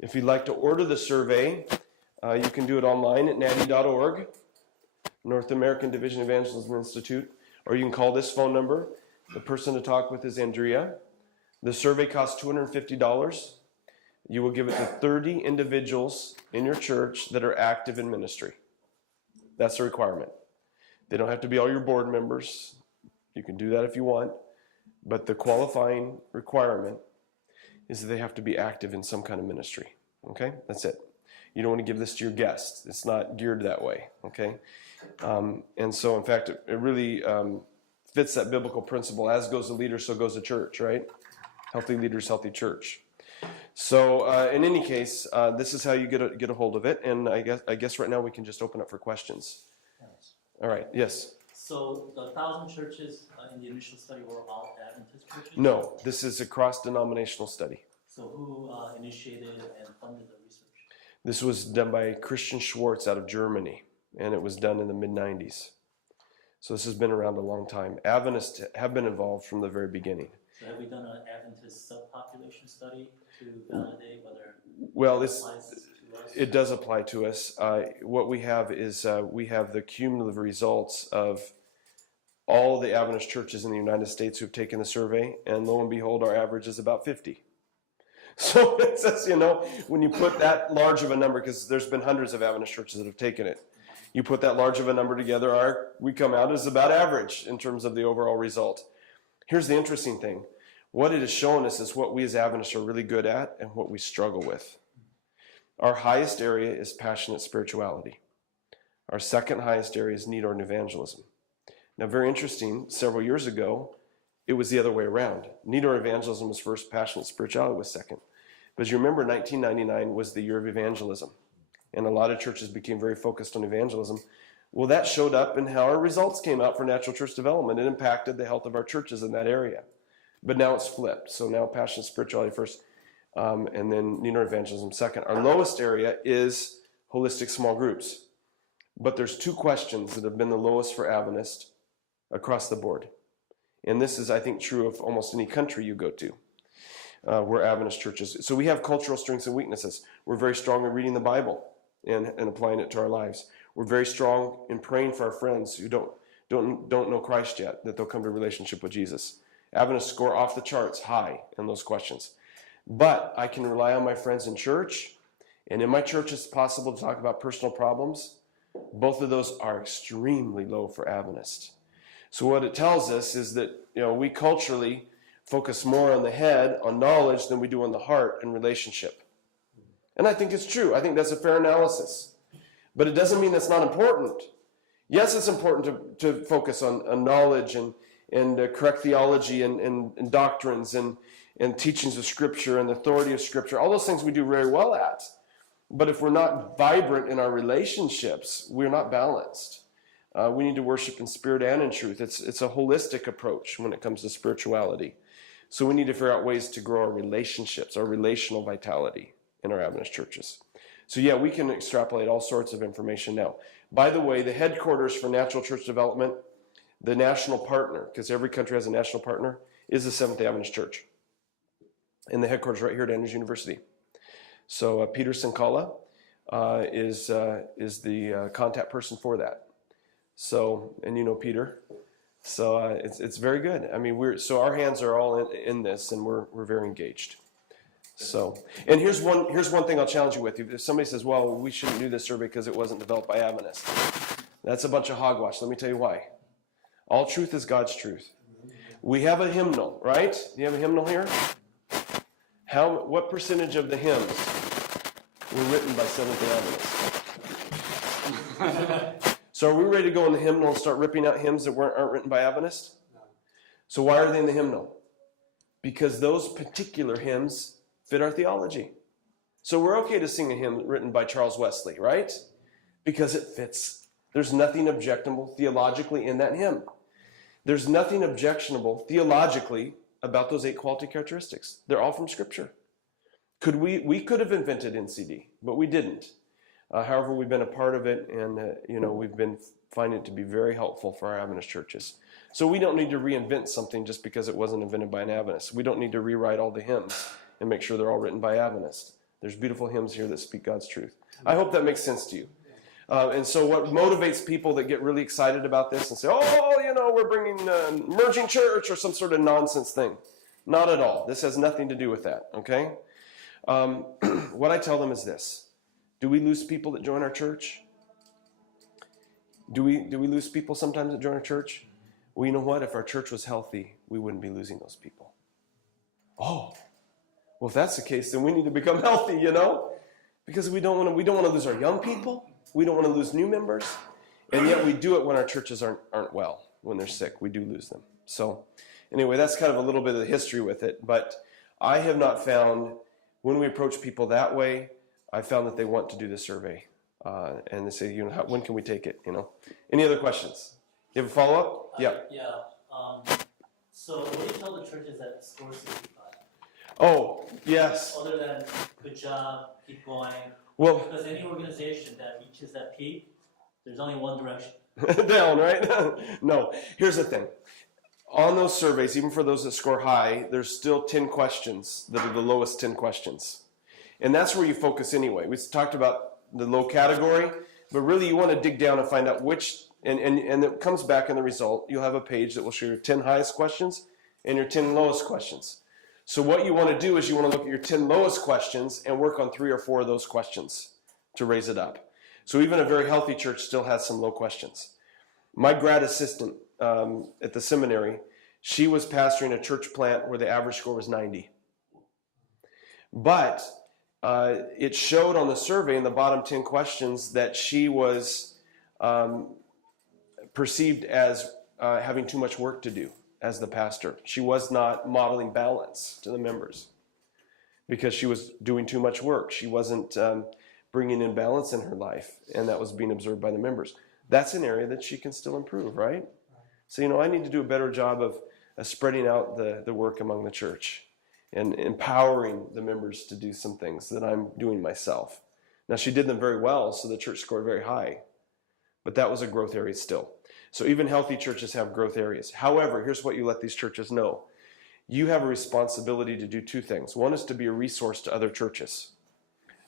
If you'd like to order the survey, you can do it online at NADI.org, North American Division Evangelism Institute, or you can call this phone number. The person to talk with is Andrea. The survey costs $250. You will give it to 30 individuals in your church that are active in ministry. That's a requirement. They don't have to be all your board members. You can do that if you want. But the qualifying requirement is that they have to be active in some kind of ministry. Okay? That's it. You don't want to give this to your guests. It's not geared that way. Okay? And so, in fact, it really fits that biblical principle. As goes the leader, so goes the church, right? Healthy leaders, healthy church. So, in any case, this is how you get a hold of it. And I guess right now we can just open up for questions. Yes. All right. Yes. So the 1,000 churches in the initial study were all Adventist churches? No, this is a cross-denominational study. So who initiated and funded the research? This was done by Christian Schwartz out of Germany, and it was done in the mid-90s. So this has been around a long time. Adventists have been involved from the very beginning. So have we done an Adventist subpopulation study to validate whether Well, it applies to us? it does apply to us. What we have is we have the cumulative results of all the Adventist churches in the United States who've taken the survey, and lo and behold, our average is about 50. So it says, when you put that large of a number, because there's been hundreds of Adventist churches that have taken it, you put that large of a number together, we come out as about average in terms of the overall result. Here's the interesting thing. What it has shown us is what we as Adventists are really good at and what we struggle with. Our highest area is passionate spirituality. Our second highest area is need and evangelism. Now, very interesting, several years ago, it was the other way around. Need or evangelism was first, passionate spirituality was second. But as you remember, 1999 was the year of evangelism. And a lot of churches became very focused on evangelism. Well, that showed up in how our results came out for natural church development. It impacted the health of our churches in that area. But now it's flipped. So now passionate spirituality first, and then need or evangelism second. Our lowest area is holistic small groups. But there's two questions that have been the lowest for Adventist across the board. And this is, I think, true of almost any country you go to, where Adventist churches. So we have cultural strengths and weaknesses. We're very strong in reading the Bible and applying it to our lives. We're very strong in praying for our friends who don't know Christ yet, that they'll come to a relationship with Jesus. Adventists score off the charts high in those questions. But I can rely on my friends in church, and in my church it's possible to talk about personal problems. Both of those are extremely low for Adventists. So what it tells us is that, we culturally focus more on the head, on knowledge, than we do on the heart and relationship. And I think it's true. I think that's a fair analysis. But it doesn't mean that's not important. Yes, it's important to focus on knowledge and correct theology and doctrines and teachings of Scripture and the authority of Scripture. All those things we do very well at. But if we're not vibrant in our relationships, we're not balanced. We need to worship in spirit and in truth. It's a holistic approach when it comes to spirituality. So we need to figure out ways to grow our relationships, our relational vitality in our Adventist churches. So yeah, we can extrapolate all sorts of information now. By the way, the headquarters for natural church development, the national partner, because every country has a national partner, is the Seventh-day Adventist Church. And the headquarters right here at Andrews University. So Peter Sinkala is the contact person for that. So, and you know Peter. So it's very good. I mean, our hands are all in this, and we're very engaged. So, and here's one thing I'll challenge you with. If somebody says, well, we shouldn't do this survey because it wasn't developed by Adventists, that's a bunch of hogwash. Let me tell you why. All truth is God's truth. We have a hymnal, right? Do you have a hymnal here? What percentage of the hymns were written by Seventh-day Adventists? So are we ready to go in the hymnal and start ripping out hymns that aren't written by Adventists? No. So why are they in the hymnal? Because those particular hymns fit our theology. So we're okay to sing a hymn written by Charles Wesley, right? Because it fits. There's nothing objectionable theologically in that hymn. There's nothing objectionable theologically about those 8 quality characteristics. They're all from Scripture. We could have invented NCD, but we didn't. However, we've been a part of it, and we've been finding it to be very helpful for our Adventist churches. So we don't need to reinvent something just because it wasn't invented by an Adventist. We don't need to rewrite all the hymns and make sure they're all written by Adventists. There's beautiful hymns here that speak God's truth. I hope that makes sense to you. And so what motivates people that get really excited about this and say, we're bringing merging church or some sort of nonsense thing. Not at all. This has nothing to do with that, okay? What I tell them is this. Do we lose people that join our church? Do we lose people sometimes that join our church? Well, you know what? If our church was healthy, we wouldn't be losing those people. Oh, well, if that's the case, then we need to become healthy, because we don't want to lose our young people. We don't want to lose new members. And yet we do it when our churches aren't well. When they're sick, we do lose them. So anyway, that's kind of a little bit of the history with it. But I have not found, when we approach people that way, I found that they want to do the survey. And they say, when can we take it? Any other questions? You have a follow-up? Yeah. So what do you tell the churches that score 65? Oh, yes. Other than good job, keep going. Well, because any organization that reaches that peak, there's only one direction. Down, right? No. Here's the thing. On those surveys, even for those that score high, there's still 10 questions that are the lowest 10 questions. And that's where you focus anyway. We talked about the low category, but really you want to dig down and find out which, and it comes back in the result. You'll have a page that will show your 10 highest questions and your 10 lowest questions. So what you want to do is you want to look at your 10 lowest questions and work on 3 or 4 of those questions to raise it up. So even a very healthy church still has some low questions. My grad assistant at the seminary, she was pastoring a church plant where the average score was 90. But it showed on the survey in the bottom 10 questions that she was perceived as having too much work to do as the pastor. She was not modeling balance to the members because she was doing too much work. She wasn't bringing in balance in her life, and that was being observed by the members. That's an area that she can still improve, right? So, I need to do a better job of spreading out the work among the church and empowering the members to do some things that I'm doing myself. Now, she did them very well, so the church scored very high, but that was a growth area still. So even healthy churches have growth areas. However, here's what you let these churches know. You have a responsibility to do two things. One is to be a resource to other churches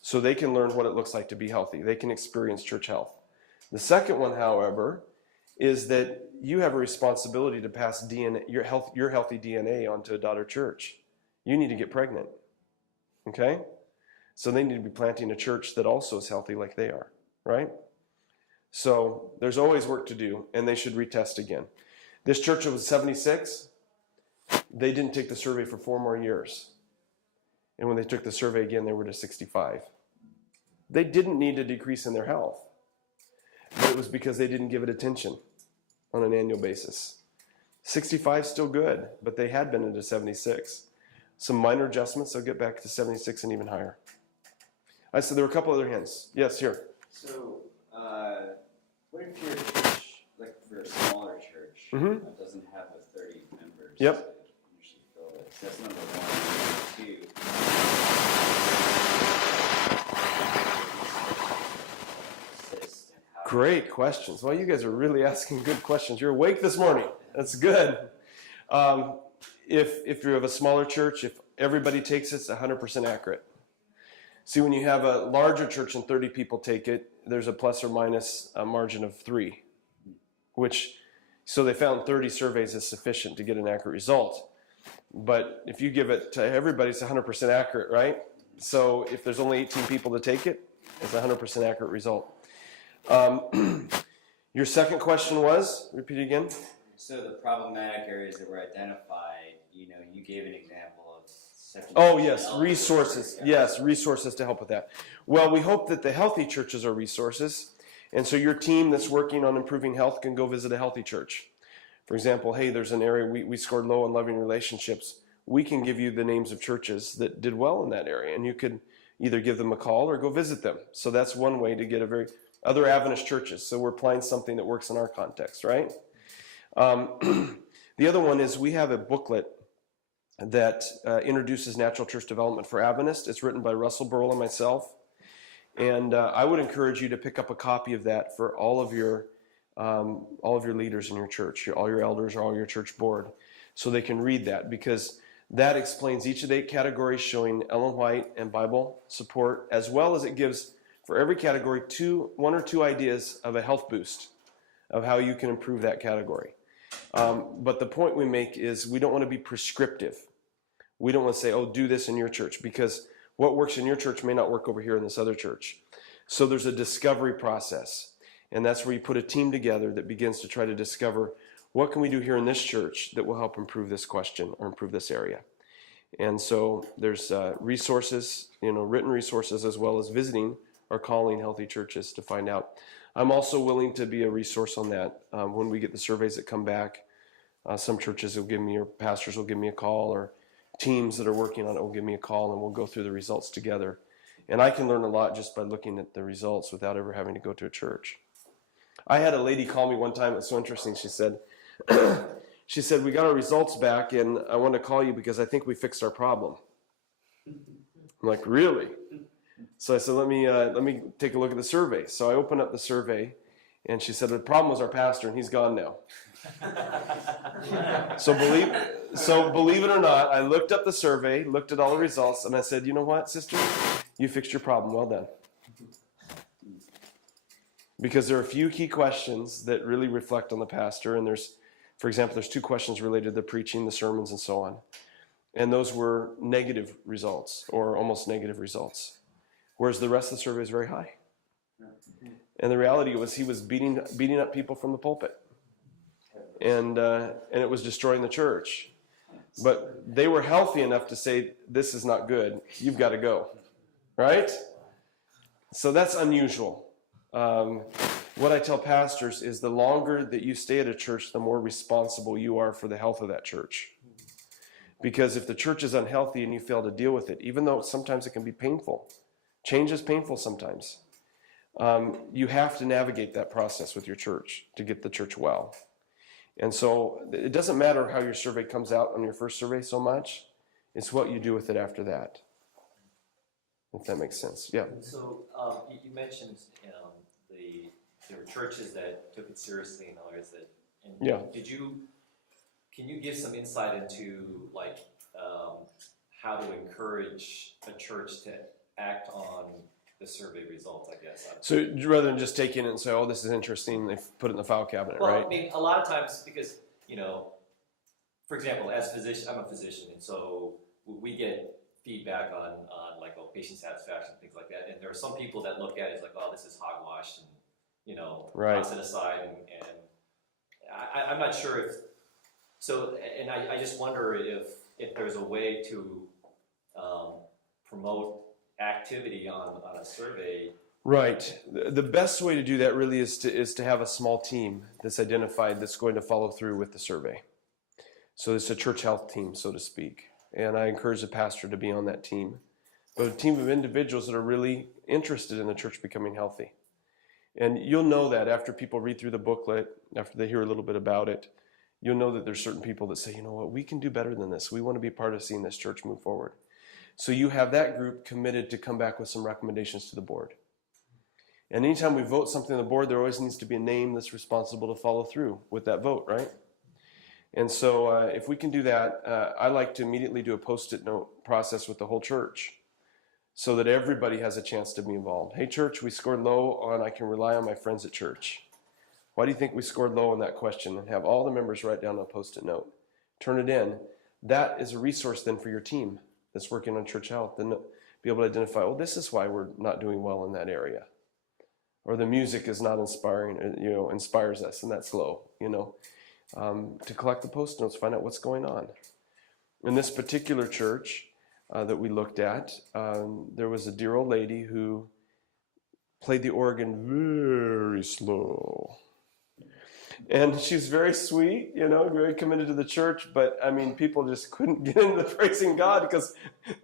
so they can learn what it looks like to be healthy. They can experience church health. The second one, however, is that you have a responsibility to pass DNA, your healthy DNA onto a daughter church. You need to get pregnant, okay? So they need to be planting a church that also is healthy like they are, right? So there's always work to do, and they should retest again. This church was 76. They didn't take the survey for 4 more years. And when they took the survey again, they were to 65. They didn't need a decrease in their health, but it was because they didn't give it attention on an annual basis. 65 is still good, but they had been into 76. Some minor adjustments, they'll get back to 76 and even higher. I said there were a couple other hands. Yes, here. So, what if you're a church, like for a smaller church, that doesn't have a 30 members? Yep. To usually fill it? So that's number one. Number two. Great questions. Well, you guys are really asking good questions. You're awake this morning. That's good. If you have a smaller church, if everybody takes it, it's 100% accurate. See, when you have a larger church and 30 people take it, there's a plus or minus a margin of 3, so they found 30 surveys is sufficient to get an accurate result. But if you give it to everybody, it's 100% accurate, right? So if there's only 18 people to take it, it's a 100% accurate result. Your second question was, repeat again? So the problematic areas that were identified, you gave an example of section. Oh, yes, resources. Yes, resources to help with that. Well, we hope that the healthy churches are resources. And so your team that's working on improving health can go visit a healthy church. For example, hey, there's an area we scored low on loving relationships. We can give you the names of churches that did well in that area. And you could either give them a call or go visit them. So that's one way to get other Adventist churches. So we're applying something that works in our context, right? The other one is we have a booklet that introduces natural church development for Adventists. It's written by Russell Burrell and myself. And I would encourage you to pick up a copy of that for all of your leaders in your church, all your elders or all your church board, so they can read that, because that explains each of the 8 categories, showing Ellen White and Bible support, as well as it gives for every category 1 or 2 ideas of a health boost of how you can improve that category. But the point we make is we don't want to be prescriptive. We don't want to say, oh, do this in your church, because what works in your church may not work over here in this other church. So there's a discovery process, and that's where you put a team together that begins to try to discover what can we do here in this church that will help improve this question or improve this area. And so there's resources, written resources, as well as visiting or calling healthy churches to find out. I'm also willing to be a resource on that when we get the surveys that come back. Some churches will give me, or pastors will give me a call, or teams that are working on it will give me a call, and we'll go through the results together. And I can learn a lot just by looking at the results without ever having to go to a church. I had a lady call me one time. It was so interesting. She said, we got our results back, and I want to call you because I think we fixed our problem. I'm like, really? So I said, let me take a look at the survey. So I opened up the survey, and she said, the problem was our pastor, and he's gone now. So believe it or not, I looked up the survey, looked at all the results, and I said, you know what, sister? You fixed your problem. Well done. Because there are a few key questions that really reflect on the pastor, and for example, there's 2 questions related to the preaching, the sermons, and so on. And those were negative results, or almost negative results. Whereas the rest of the survey is very high. And the reality was he was beating up people from the pulpit. And it was destroying the church. But they were healthy enough to say, this is not good. You've got to go. Right? So that's unusual. what I tell pastors is the longer that you stay at a church, the more responsible you are for the health of that church. Because if the church is unhealthy and you fail to deal with it, even though sometimes it can be painful, change is painful sometimes, you have to navigate that process with your church to get the church well. And so it doesn't matter how your survey comes out on your first survey so much, it's what you do with it after that. If that makes sense, yeah. So you mentioned there were churches that took it seriously and others that. And Yeah. Can you give some insight into like how to encourage a church to act on the survey results? I guess. So rather than just take it and say, "Oh, this is interesting," they put it in the file cabinet, Well, right? I mean, a lot of times because for example, as physician, I'm a physician, and so we get feedback on like patient satisfaction, things like that. And there are some people that look at it as like, oh, this is hogwash, and Right. toss it aside. And I'm not sure if so. And I just wonder if there's a way to promote activity on a survey. Right. The best way to do that really is to have a small team that's identified that's going to follow through with the survey. So it's a church health team, so to speak. And I encourage the pastor to be on that team. But a team of individuals that are really interested in the church becoming healthy. And you'll know that after people read through the booklet, after they hear a little bit about it, you'll know that there's certain people that say, you know what, we can do better than this. We want to be part of seeing this church move forward. So you have that group committed to come back with some recommendations to the board. And anytime we vote something on the board, there always needs to be a name that's responsible to follow through with that vote, right? And so if we can do that, I like to immediately do a post-it note process with the whole church so that everybody has a chance to be involved. Hey, church, we scored low on I can rely on my friends at church. Why do you think we scored low on that question? And have all the members write down a post-it note. Turn it in. That is a resource then for your team that's working on church health and be able to identify, well, this is why we're not doing well in that area. Or the music is not inspiring, inspires us, and that's low, to collect the post notes, find out what's going on. In this particular church that we looked at, there was a dear old lady who played the organ very slow. And she's very sweet, very committed to the church, but I mean, people just couldn't get into praising God because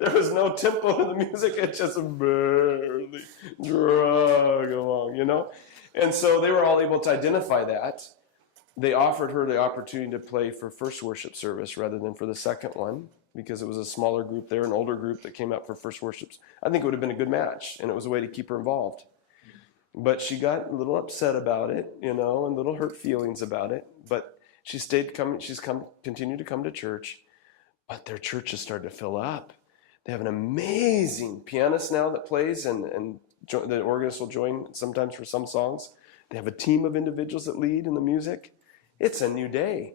there was no tempo to the music. It just barely drug along, And so they were all able to identify that. They offered her the opportunity to play for first worship service rather than for the second one because it was a smaller group there, an older group that came out for first worships. I think it would have been a good match, and it was a way to keep her involved. But she got a little upset about it, and little hurt feelings about it. But she's continued to come to church, but their church has started to fill up. They have an amazing pianist now that plays, and the organist will join sometimes for some songs. They have a team of individuals that lead in the music. It's a new day.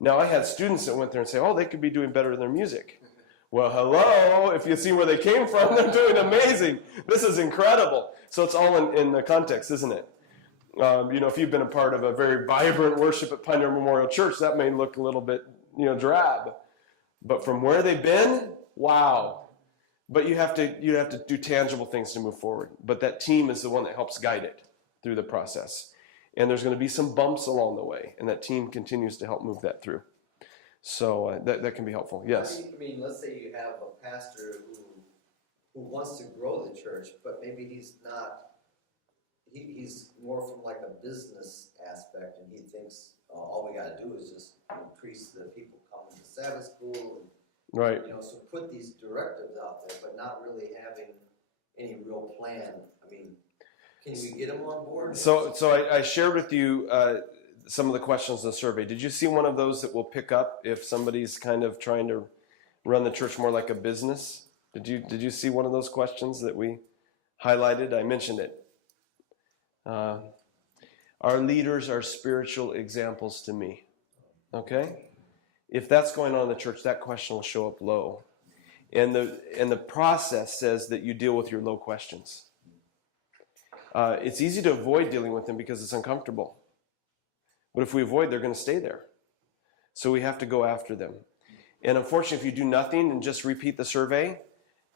Now, I had students that went there and say, oh, they could be doing better in their music. Well, hello, if you see where they came from, they're doing amazing. This is incredible. So it's all in the context, isn't it? If you've been a part of a very vibrant worship at Pioneer Memorial Church, that may look a little bit, drab. But from where they've been, wow. But you have to do tangible things to move forward. But that team is the one that helps guide it through the process. And there's going to be some bumps along the way, and that team continues to help move that through. So that can be helpful. Yes? I mean, let's say you have a pastor who wants to grow the church, but maybe he's more from like a business aspect, and he thinks all we got to do is just increase the people coming to Sabbath school, Right. and so put these directives out there, but not really having any real plan. I mean, can we get them on board? So I shared with you some of the questions in the survey. Did you see one of those that will pick up if somebody's kind of trying to run the church more like a business? Did you see one of those questions that we highlighted? I mentioned it. Our leaders are spiritual examples to me. Okay? If that's going on in the church, that question will show up low. And the process says that you deal with your low questions. It's easy to avoid dealing with them because it's uncomfortable. But if we avoid, they're going to stay there. So we have to go after them. And unfortunately, if you do nothing and just repeat the survey,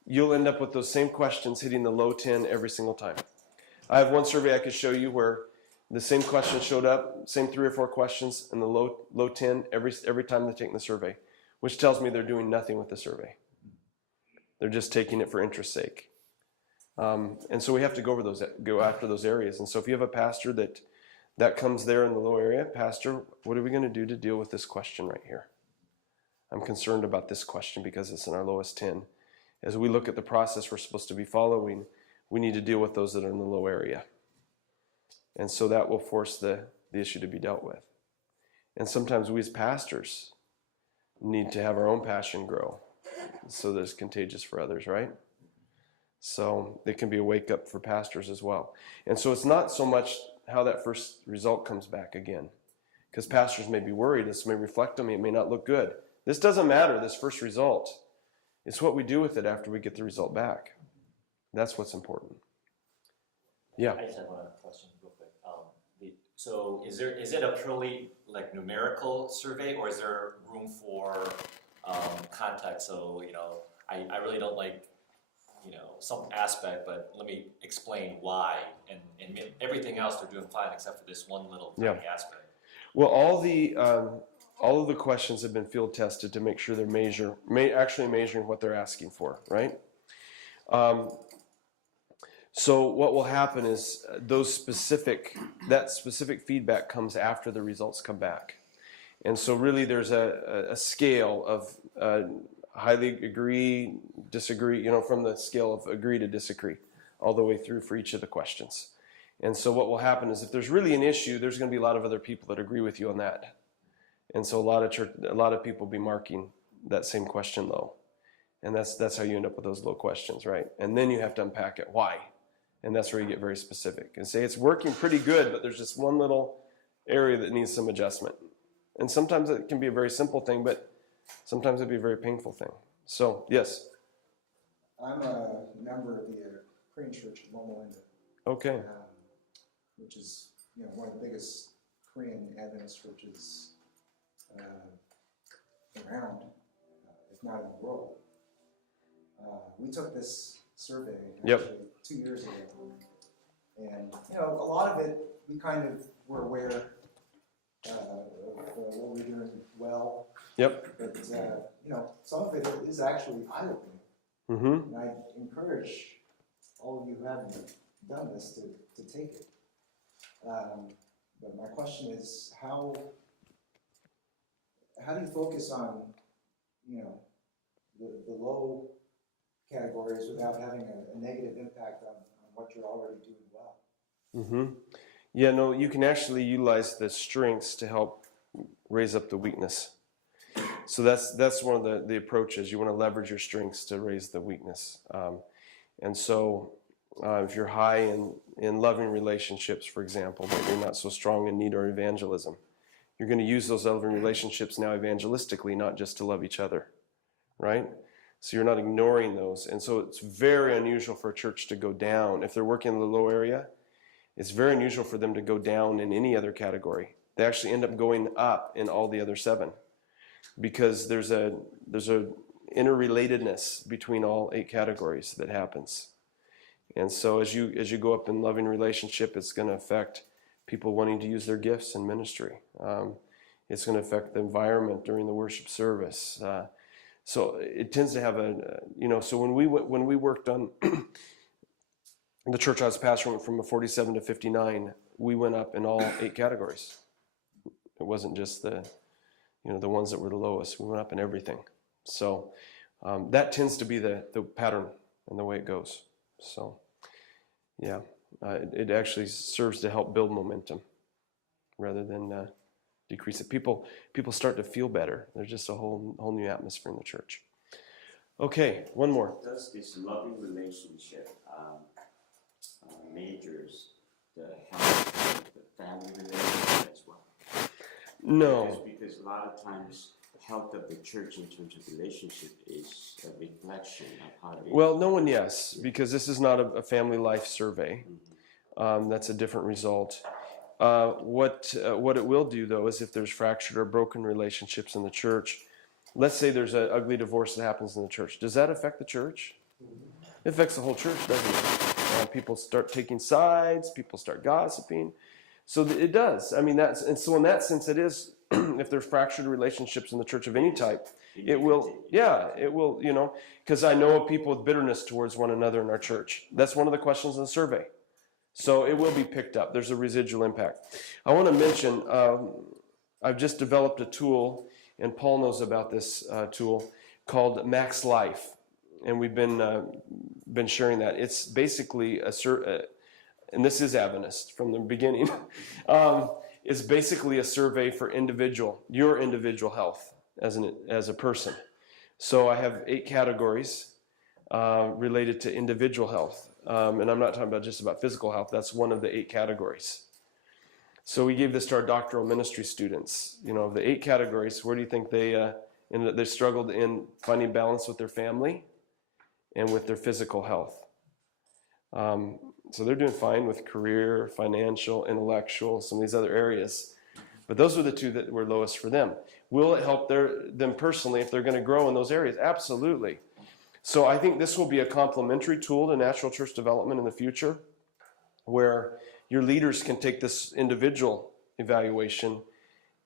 you'll end up with those same questions hitting the low 10 every single time. I have one survey I could show you where The same question showed up, same 3 or 4 questions in the low 10 every time they're taking the survey, which tells me they're doing nothing with the survey. They're just taking it for interest's sake. And so we have to go after those areas. And so if you have a pastor that comes there in the low area, pastor, what are we going to do to deal with this question right here? I'm concerned about this question because it's in our lowest 10. As we look at the process we're supposed to be following, we need to deal with those that are in the low area. And so that will force the issue to be dealt with. And sometimes we as pastors need to have our own passion grow so that it's contagious for others, right? So it can be a wake up for pastors as well. And so it's not so much how that first result comes back again, because pastors may be worried. This may reflect on me. It may not look good. This doesn't matter, this first result. It's what we do with it after we get the result back. That's what's important. Yeah. I just have one question real quick. So is it a purely like numerical survey, or is there room for context? So, I really don't like, some aspect, but let me explain why, and everything else they're doing fine except for this one little tiny aspect. Well, all of the questions have been field tested to make sure they're actually measuring what they're asking for, right? So what will happen is that specific feedback comes after the results come back. And so really there's a scale of highly agree, disagree, from the scale of agree to disagree, all the way through for each of the questions. And so what will happen is if there's really an issue, there's going to be a lot of other people that agree with you on that. And so a lot of people will be marking that same question low. And that's how you end up with those low questions, right? And then you have to unpack it. Why? And that's where you get very specific and say it's working pretty good, but there's just one little area that needs some adjustment. And sometimes it can be a very simple thing, but sometimes it'd be a very painful thing. So, yes. I'm a member of the Korean Church in Loma Linda, Okay. which is one of the biggest Korean Adventist churches around, if not in the world. We took this survey actually 2 years ago, and a lot of it we kind of were aware of what we're doing well. Yep. But some of it is actually eye-opening. Mm-hmm. And I encourage all of you who haven't done this to take it. But my question is, how do you focus on, the low categories without having a negative impact on what you're already doing well? Mm-hmm. Yeah, no, you can actually utilize the strengths to help raise up the weakness. So that's one of the approaches. You want to leverage your strengths to raise the weakness. And so if you're high in loving relationships, for example, but you're not so strong in need or evangelism, you're going to use those loving relationships now evangelistically, not just to love each other, right? So you're not ignoring those. And so it's very unusual for a church to go down. If they're working in the low area, it's very unusual for them to go down in any other category. They actually end up going up in all the other 7 because there's a interrelatedness between all 8 categories that happens. And so as you go up in loving relationship, it's going to affect people wanting to use their gifts in ministry. It's going to affect the environment during the worship service. So it tends to have so when we worked on the church I was pastoring went from a 47 to 59, we went up in all 8 categories. It wasn't just the ones that were the lowest. We went up in everything. So that tends to be the pattern and the way it goes. So yeah, it actually serves to help build momentum rather than decrease it. People start to feel better. There's just a whole new atmosphere in the church. Okay, one more. Does this loving relationship majors the health of the family relationship as well? No. Because a lot of times the health of the church in terms of relationship is a reflection of how they... Well, no one, yes, because this is not a family life survey. That's a different result. What it will do, though, is if there's fractured or broken relationships in the church, let's say there's an ugly divorce that happens in the church. Does that affect the church? It affects the whole church, doesn't it? People start taking sides. People start gossiping. So it does. I mean, and so in that sense, it is. If there's fractured relationships in the church of any type, it will. Yeah, it will. Because I know of people with bitterness towards one another in our church. That's one of the questions in the survey. So it will be picked up. There's a residual impact. I want to mention. I've just developed a tool, and Paul knows about this tool called Max Life, and we've been sharing that. It's basically and this is Adventist from the beginning. It's basically a survey for your individual health as a person. So I have 8 categories related to individual health, and I'm not talking about just about physical health. That's one of the 8 categories. So we gave this to our doctoral ministry students. Of the 8 categories, where do you think they struggled in finding balance with their family and with their physical health? So they're doing fine with career, financial, intellectual, some of these other areas. But those were the 2 that were lowest for them. Will it help them personally if they're going to grow in those areas? Absolutely. So I think this will be a complementary tool to natural church development in the future, where your leaders can take this individual evaluation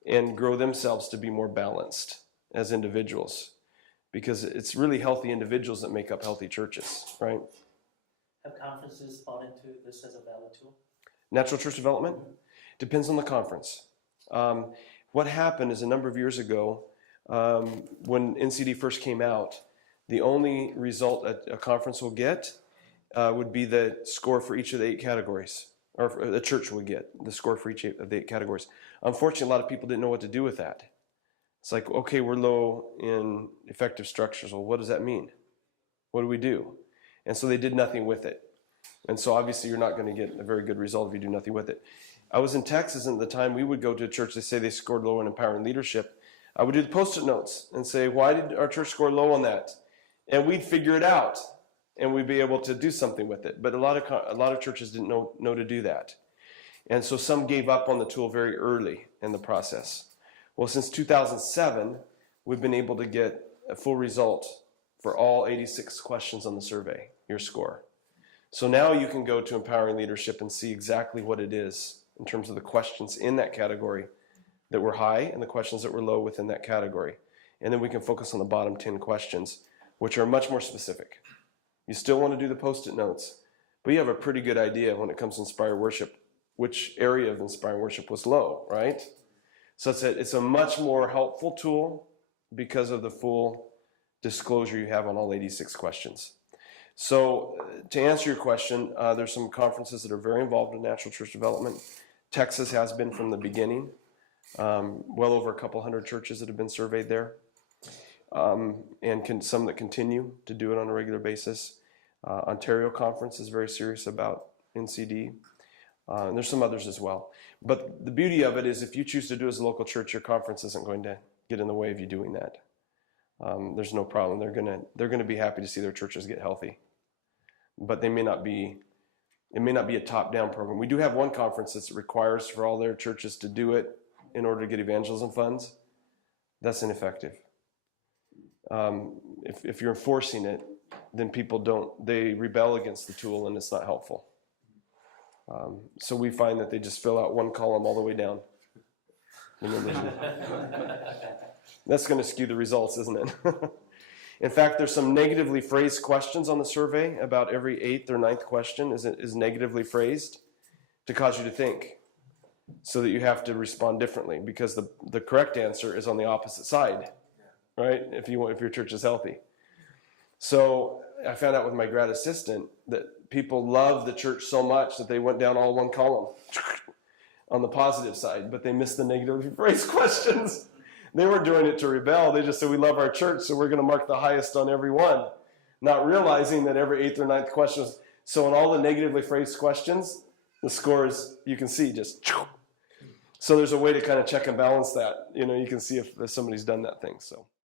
and grow themselves to be more balanced as individuals. Because it's really healthy individuals that make up healthy churches, right? Have conferences bought into this as a valid tool? Natural church development? Depends on the conference. What happened is a number of years ago, when NCD first came out, the only result a conference will get would be the score for each of the 8 categories, or the church would get the score for each of the 8 categories. Unfortunately, a lot of people didn't know what to do with that. It's like, okay, we're low in effective structures. Well, what does that mean? What do we do? And so they did nothing with it. And so obviously you're not going to get a very good result if you do nothing with it. I was in Texas, and at the time we would go to a church, they say they scored low in empowering leadership. I would do the post-it notes and say, why did our church score low on that? And we'd figure it out, and we'd be able to do something with it. But a lot of churches didn't know to do that. And so some gave up on the tool very early in the process. Well, since 2007, we've been able to get a full result for all 86 questions on the survey, your score. So now you can go to Empowering Leadership and see exactly what it is in terms of the questions in that category that were high and the questions that were low within that category. And then we can focus on the bottom 10 questions, which are much more specific. You still want to do the post-it notes, but you have a pretty good idea when it comes to Inspire Worship, which area of Inspiring Worship was low, right? So it's a much more helpful tool because of the full disclosure you have on all 86 questions. So to answer your question, there's some conferences that are very involved in natural church development. Texas has been from the beginning. Well over a couple hundred churches that have been surveyed there. And some that continue to do it on a regular basis. Ontario Conference is very serious about NCD. And there's some others as well. But the beauty of it is if you choose to do it as a local church, your conference isn't going to get in the way of you doing that. There's no problem. They're gonna be happy to see their churches get healthy. But it may not be a top-down program. We do have one conference that requires for all their churches to do it in order to get evangelism funds. That's ineffective. If you're enforcing it, then they rebel against the tool, and it's not helpful. So we find that they just fill out one column all the way down. That's going to skew the results, isn't it? In fact, there's some negatively phrased questions on the survey. About every 8th or 9th question is negatively phrased to cause you to think, so that you have to respond differently, because the correct answer is on the opposite side, right? If your church is healthy. So I found out with my grad assistant that people love the church so much that they went down all one column on the positive side, but they missed the negatively phrased questions. They weren't doing it to rebel. They just said, we love our church, so we're going to mark the highest on every one, not realizing that every 8th or 9th question was. So in all the negatively phrased questions, the scores, you can see just. So there's a way to kind of check and balance that. You can see if somebody's done that thing. So.